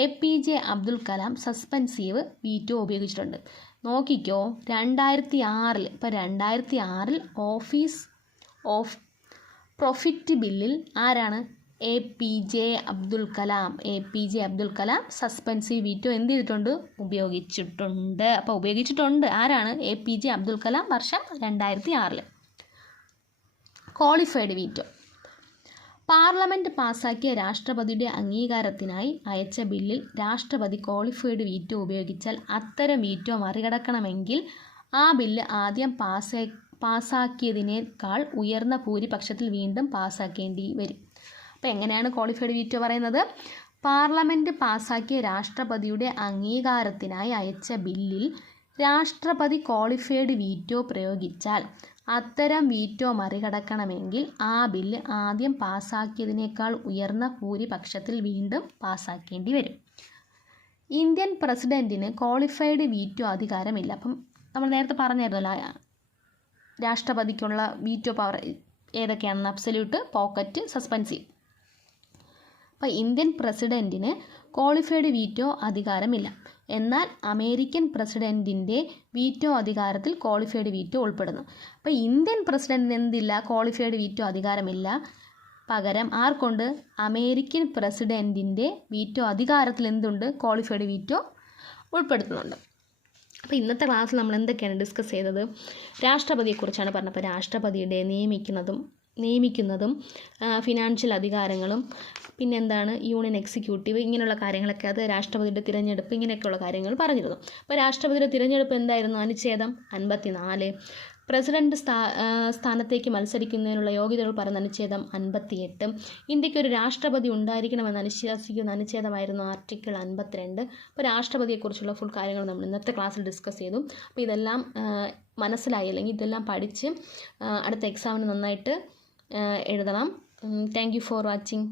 APJ Abdul Kalam suspensive veto ഉപയോഗിച്ചിട്ടുണ്ട്. നോക്കിക്കോ, 2006 ഇപ്പോൾ 2006 ഓഫീസ് ഓഫ് പ്രോഫിറ്റ് ബില്ലിൽ ആരാണ്? APJ Abdul Kalam suspensive veto എന്ത് ചെയ്തിട്ടുണ്ട്? ഉപയോഗിച്ചിട്ടുണ്ട്. അപ്പോൾ ഉപയോഗിച്ചിട്ടുണ്ട് ആരാണ്? APJ അബ്ദുൽ കലാം. വർഷം 2006. Qualified veto. പാർലമെൻറ്റ് പാസ്സാക്കിയ രാഷ്ട്രപതിയുടെ അംഗീകാരത്തിനായി അയച്ച ബില്ലിൽ രാഷ്ട്രപതി ക്വാളിഫൈഡ് വീറ്റോ ഉപയോഗിച്ചാൽ അത്തരം വീറ്റോ മറികടക്കണമെങ്കിൽ ആ ബില്ല് ആദ്യം പാസ്സാക്കിയതിനേക്കാൾ ഉയർന്ന ഭൂരിപക്ഷത്തിൽ വീണ്ടും പാസ്സാക്കേണ്ടി വരും. അപ്പോൾ എങ്ങനെയാണ് ക്വാളിഫൈഡ് വീറ്റോ പറയുന്നത്? പാർലമെൻറ്റ് പാസ്സാക്കിയ രാഷ്ട്രപതിയുടെ അംഗീകാരത്തിനായി അയച്ച ബില്ലിൽ രാഷ്ട്രപതി ക്വാളിഫൈഡ് വീറ്റോ പ്രയോഗിച്ചാൽ അത്തരം വീറ്റോ മറികടക്കണമെങ്കിൽ ആ ബില്ല് ആദ്യം പാസ്സാക്കിയതിനേക്കാൾ ഉയർന്ന ഭൂരിപക്ഷത്തിൽ വീണ്ടും പാസ്സാക്കേണ്ടി വരും. ഇന്ത്യൻ പ്രസിഡന്റിന് ക്വാളിഫൈഡ് വീറ്റോ അധികാരമില്ല. അപ്പം നമ്മൾ നേരത്തെ പറഞ്ഞിരുന്നല്ലോ രാഷ്ട്രപതിക്കുള്ള വീറ്റോ പവർ ഏതൊക്കെയാണെന്ന്? Absolute, pocket, suspensive. അപ്പോൾ ഇന്ത്യൻ പ്രസിഡന്റിന് ക്വാളിഫൈഡ് വീറ്റോ അധികാരമില്ല. എന്നാൽ അമേരിക്കൻ പ്രസിഡന്റിൻ്റെ വീറ്റോ അധികാരത്തിൽ ക്വാളിഫൈഡ് വീറ്റോ ഉൾപ്പെടുന്നു. അപ്പോൾ ഇന്ത്യൻ പ്രസിഡന്റിന് എന്തില്ല? ക്വാളിഫൈഡ് വീറ്റോ അധികാരമില്ല. പകരം ആർക്കുണ്ട്? അമേരിക്കൻ പ്രസിഡന്റിൻ്റെ വീറ്റോ അധികാരത്തിൽ എന്തുണ്ട്? ക്വാളിഫൈഡ് വീറ്റോ ഉൾപ്പെടുത്തുന്നുണ്ട്. അപ്പോൾ ഇന്നത്തെ ക്ലാസ്സിൽ നമ്മൾ എന്തൊക്കെയാണ് ഡിസ്കസ് ചെയ്തത്? രാഷ്ട്രപതിയെക്കുറിച്ചാണ് പറഞ്ഞത്. അപ്പോൾ രാഷ്ട്രപതിയുടെ നിയമിക്കുന്നതും നിയമിക്കുന്നതും ഫിനാൻഷ്യൽ അധികാരങ്ങളും പിന്നെന്താണ് യൂണിയൻ എക്സിക്യൂട്ടീവ് ഇങ്ങനെയുള്ള കാര്യങ്ങളൊക്കെ അത് രാഷ്ട്രപതിയുടെ തിരഞ്ഞെടുപ്പ് ഇങ്ങനെയൊക്കെയുള്ള കാര്യങ്ങൾ പറഞ്ഞിരുന്നു. അപ്പോൾ രാഷ്ട്രപതിയുടെ തിരഞ്ഞെടുപ്പ് എന്തായിരുന്നു? അനുച്ഛേദം 54. പ്രസിഡന്റ് സ്ഥാനത്തേക്ക് മത്സരിക്കുന്നതിനുള്ള യോഗ്യതകൾ പറയുന്ന അനുച്ഛേദം 58. ഇന്ത്യക്ക് ഒരു രാഷ്ട്രപതി ഉണ്ടായിരിക്കണമെന്ന് അനുശാസിക്കുന്ന അനുച്ഛേദമായിരുന്നു ആർട്ടിക്കിൾ 52. അപ്പോൾ രാഷ്ട്രപതിയെക്കുറിച്ചുള്ള ഫുൾ കാര്യങ്ങൾ നമ്മൾ ഇന്നത്തെ ക്ലാസ്സിൽ ഡിസ്കസ് ചെയ്തു. അപ്പോൾ ഇതെല്ലാം മനസ്സിലായി അല്ലെങ്കിൽ ഇതെല്ലാം പഠിച്ച് അടുത്ത എക്സാമിന് നന്നായിട്ട് എഴുതണം. Thank you for watching.